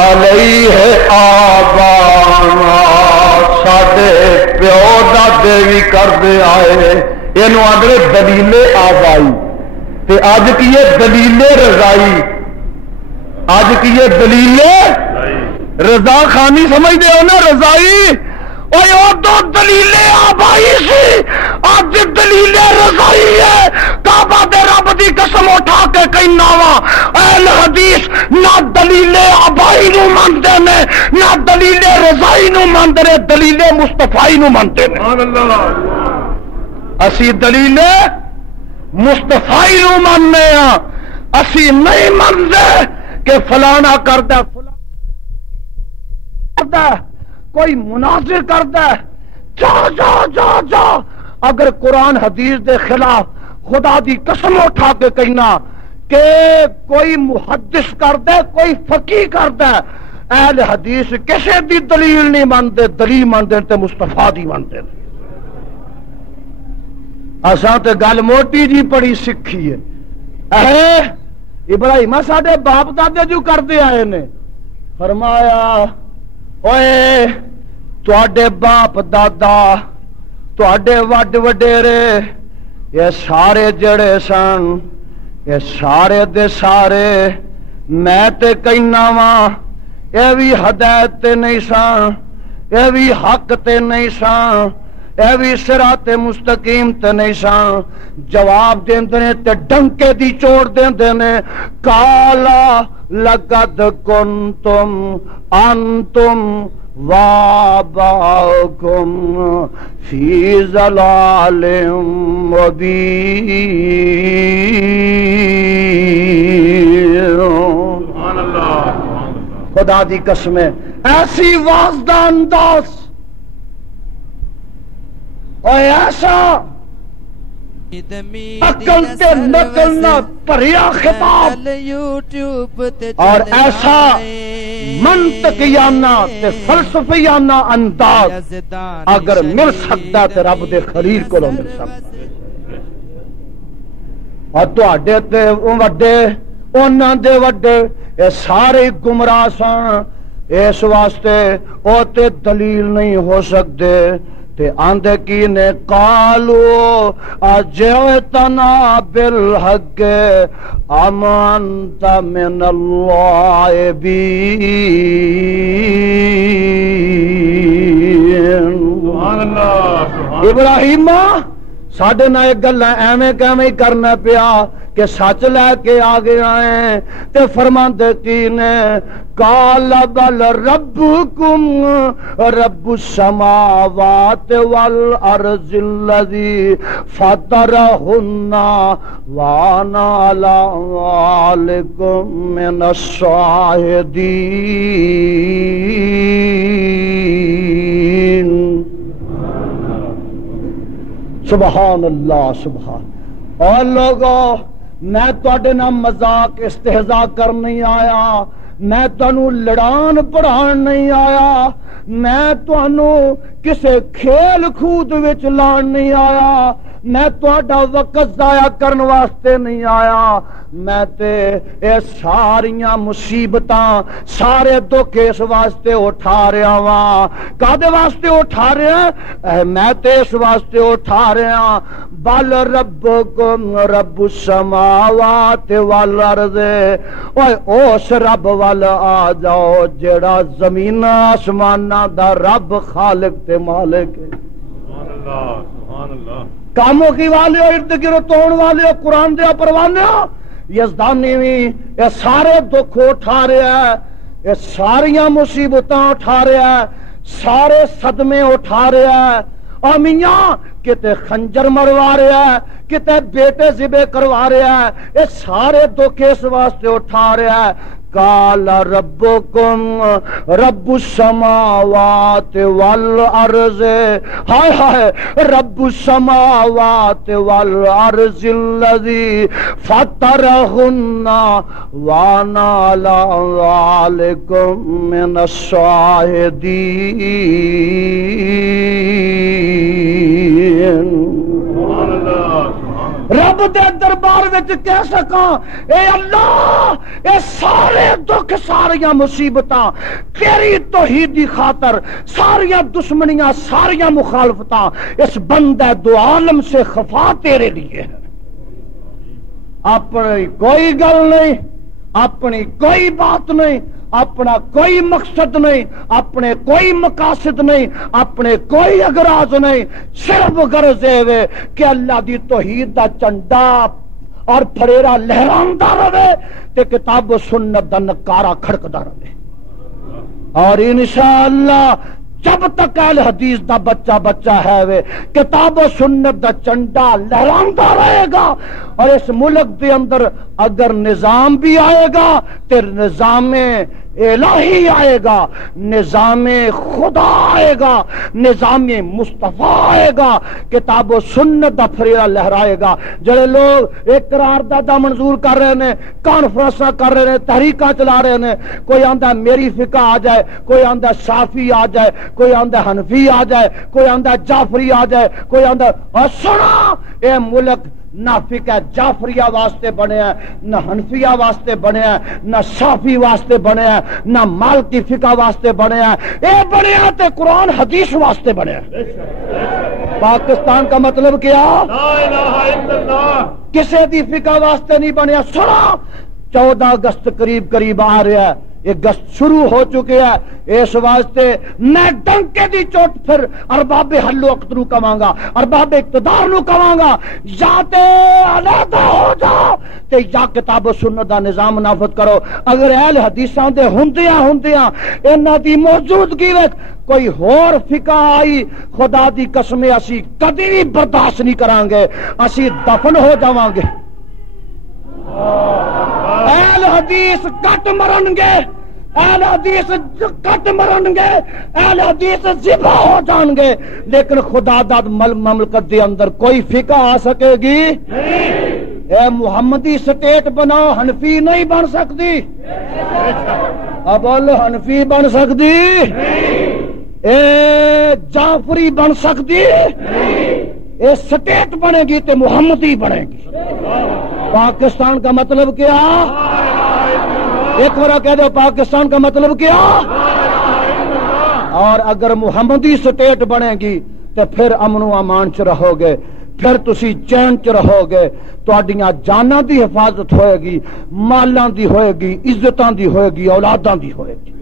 علیہ آبانا ساڈے پیو دادے بھی کرتے آئے. یہ آدھے دلیل آبائی. تے اج کی یہ دلیل رضائی. اج کی یہ دلیل رضا خانی سمجھتے ہو نا رضائی. تو دلیل آبائی سی اج دلیل رضائی ہے. کعبہ دے رب دی قسم اٹھا کے کہنا وا اہل حدیث نہ دلیل آبائی نو مانتے نے نہ دلیل رضائی نو مانتے نے دلیل مصطفائی نو مانتے نے. اسی دلیل مصطفائی نو ماننے ہاں. اسی نہیں مانتے کہ فلانا کرتا کوئی مناظر کرتا ہے. جا جا جا جا اگر قرآن حدیث دے خلاف خدا دی قسم اٹھا کے کہنا کہ کوئی محدث کرتا ہے کوئی فقیہ کرتا ہے اہل حدیث کسی دی دلیل نہیں مانتے. دلیل مانتے تے مصطفیٰ دی مانتے. اساں تے گل موٹی جی پڑی سکھی ہے. ابراہیم ساڈے باپ دادے جو کرتے آئے نے فرمایا اوے تواڈے باپ دادا تواڈے وڈ وڈیرے یہ سارے جڑے سن یہ سارے دے سارے میں تے کہنا وا یہ بھی ہدایت تے نہیں سن یہ بھی حق تے نہیں سن یہ بھی صراط مستقیم تے نہیں سن. جواب دیندے نے تے ڈنکے دی چوڑ دیندے نے کالا لقد کنتم انتم وآباؤکم فی ضلال مبین. خدا دی قسم ایسی واضح انداز اور ایسا عقل تے نقل نہ پریا خطاب اور ایسا منطقیانہ تے فلسفیانہ انداز اگر مل سکتا تے رب دے خلیل کو مل سکتا. اور تواڈے تے وڈے انہاں دے وڈے یہ سارے گمراہ سن. اس واسطے او تے دلیل نہیں ہو سکتے. آندے کی نے قالو اجئتنا بالحق ام انت من الغائبین. ابراہیم ساڈے نال ایک گل ایویں کیویں کرنا پیا کہ سچ لے کے آ گیا ہے تے فرماندے کی نے قال بل ربکم رب السماوات والارض الذی فطرہن وانا علیکم من الشاہدین. سبحان اللہ سبحان. اور لوگوں میں تواڈے نال مذاق استہزاء کر نہیں آیا. میں تانوں لڑان پڑھان نہیں آیا. میں تانوں کسے کھیل کود وچ لان نہیں آیا. میں تہاڈا وقت ضائع کرن واسطے نہیں آیا. میں تے اے ساریاں مصیبتاں سارے دکھ اس واسطے اٹھا رہا وا. کادے واسطے اٹھا رہا؟ میں تے اس واسطے اٹھا رہا بل ربکم رب السماوات والارض. اوے اس رب وال آ جاؤ جڑا زمین آسماناں دا رب خالق تے مالک ہے. کاموں کی والے ہو، ارد گرد توڑ والے ہو، قرآن دیا پروانے ہو، یزدانی بھی یہ سارے دکھ اٹھا رہا ہے، یہ ساریاں مصیبتاں اٹھا رہا ہے، سارے صدمے اٹھا رہا ہے، اور میاں کتے خنجر مروا رہا ہے، کتے بیٹے ذبح کروا رہا ہے، یہ سارے دکھ اس واسطے اٹھا رہا ہے۔ قال ربکم رب السماوات والارض، ہائے ہائے، رب السماوات والارض الذی فطرہن وانا علی ذلک من الشاہدین۔ رب دے دربار وچ کہہ سکاں، اے اللہ، اے سارے دکھ، ساریاں مصیبتاں تیری توحید دی خاطر، ساریاں دشمنیاں، ساریاں مخالفتاں اس بندہ دو عالم سے خفا تیرے لیے ہے۔ اپنی کوئی گل نہیں، اپنی کوئی بات نہیں، اپنا کوئی مقصد نہیں، اپنے کوئی مقاصد نہیں، اپنے کوئی اغراض نہیں، صرف غرض ہے کہ اللہ دی توحید دا چنڈا اور پھڑیرا لہراندا رہے تے کتاب و سنت دا نکارا کھڑکدا رہے، اور انشاءاللہ جب تک اہل حدیث دا بچہ بچہ ہے وے کتاب و سنت دا چنڈا لہراندا رہے گا، اور اس ملک دے اندر اگر نظام بھی آئے گا تو نظام الہی آئے گا، نظام خدا آئے گا، نظام مصطفیٰ آئے گا، کتاب و سنت دا پھریرا لہرائے گا۔ جڑے لوگ ایک قرارداد منظور کر رہے ہیں، کانفرنساں کر رہے ہیں، تحریکاں چلا رہے ہیں، کوئی آندا میری فقہ آ جائے، کوئی آندا شافعی آ جائے، کوئی آندا حنفی آ جائے، کوئی آندا جعفری آ جائے، کوئی آندا، اور سنا اے ملک نہ فقہ جعفریہ واسطے بنے ہیں، نہ حنفیہ واسطے بنے ہیں، نہ شافعی واسطے بنے ہیں، نہ مالکی فقہ واسطے بنے ہیں، اے بنے ہیں تے قرآن حدیث واسطے بنے ہیں۔ پاکستان کا مطلب کیا؟ لا الہ الا اللہ، کسی دی فقہ واسطے نہیں بنے ہیں۔ سنا 14 اگست قریب آ رہا ہے، یہ گشت شروع ہو چکے ہے، اس واسطے میں ڈنکے دی چوٹ پھر ارباب حل و عقد نو کہاں گا، ارباب اقتدار نو کہاں گا، یا تے علیحدہ ہو جاؤ تے یا کتاب و سنت دا نظام نافذ کرو۔ اگر اہل حدیثاں دے ہوندیاں انہاں دی موجودگی وچ کوئی ہور فقہ آئی، خدا دی قسم اسی کدی بھی برداشت نہیں کران گے، اسی دفن ہو جاواں گے۔ اہل حدیث کٹ مرن گے، اہل حدیث کٹ مرن گے، اہل حدیث ذبح ہو جان گے، لیکن خدا داد مملکت دے اندر کوئی فقہ آ سکے گی؟ اے محمدی سٹیٹ بناؤ، حنفی نہیں بن سکتی۔ اب بولو، حنفی بن سکتی؟ اے جعفری بن سکتی؟ اے سٹیٹ بنے گی تو محمدی بنے گی۔ پاکستان کا مطلب کیا؟ ایک بار کہہ دو، پاکستان کا مطلب کیا؟ اور اگر محمدی سٹیٹ بنے گی تو پھر امن و امان چ رہو گے، پھر تسی چین چ رہو گے، تہاڈیاں جاناں دی حفاظت ہوئے گی، مالاں دی ہوئے گی، عزتاں دی ہوئے گی، اولاداں دی ہوئے گی،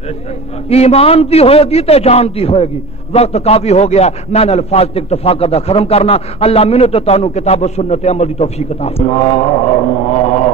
ایمان دی ہوئے گی تے جان دی ہوئے گی۔ وقت کافی ہو گیا، میں نے الفاظ اکتفا کردا ختم کرنا۔ اللہ منت تانوں کتاب و سنت عمل دی توفیق عطا فرمائے۔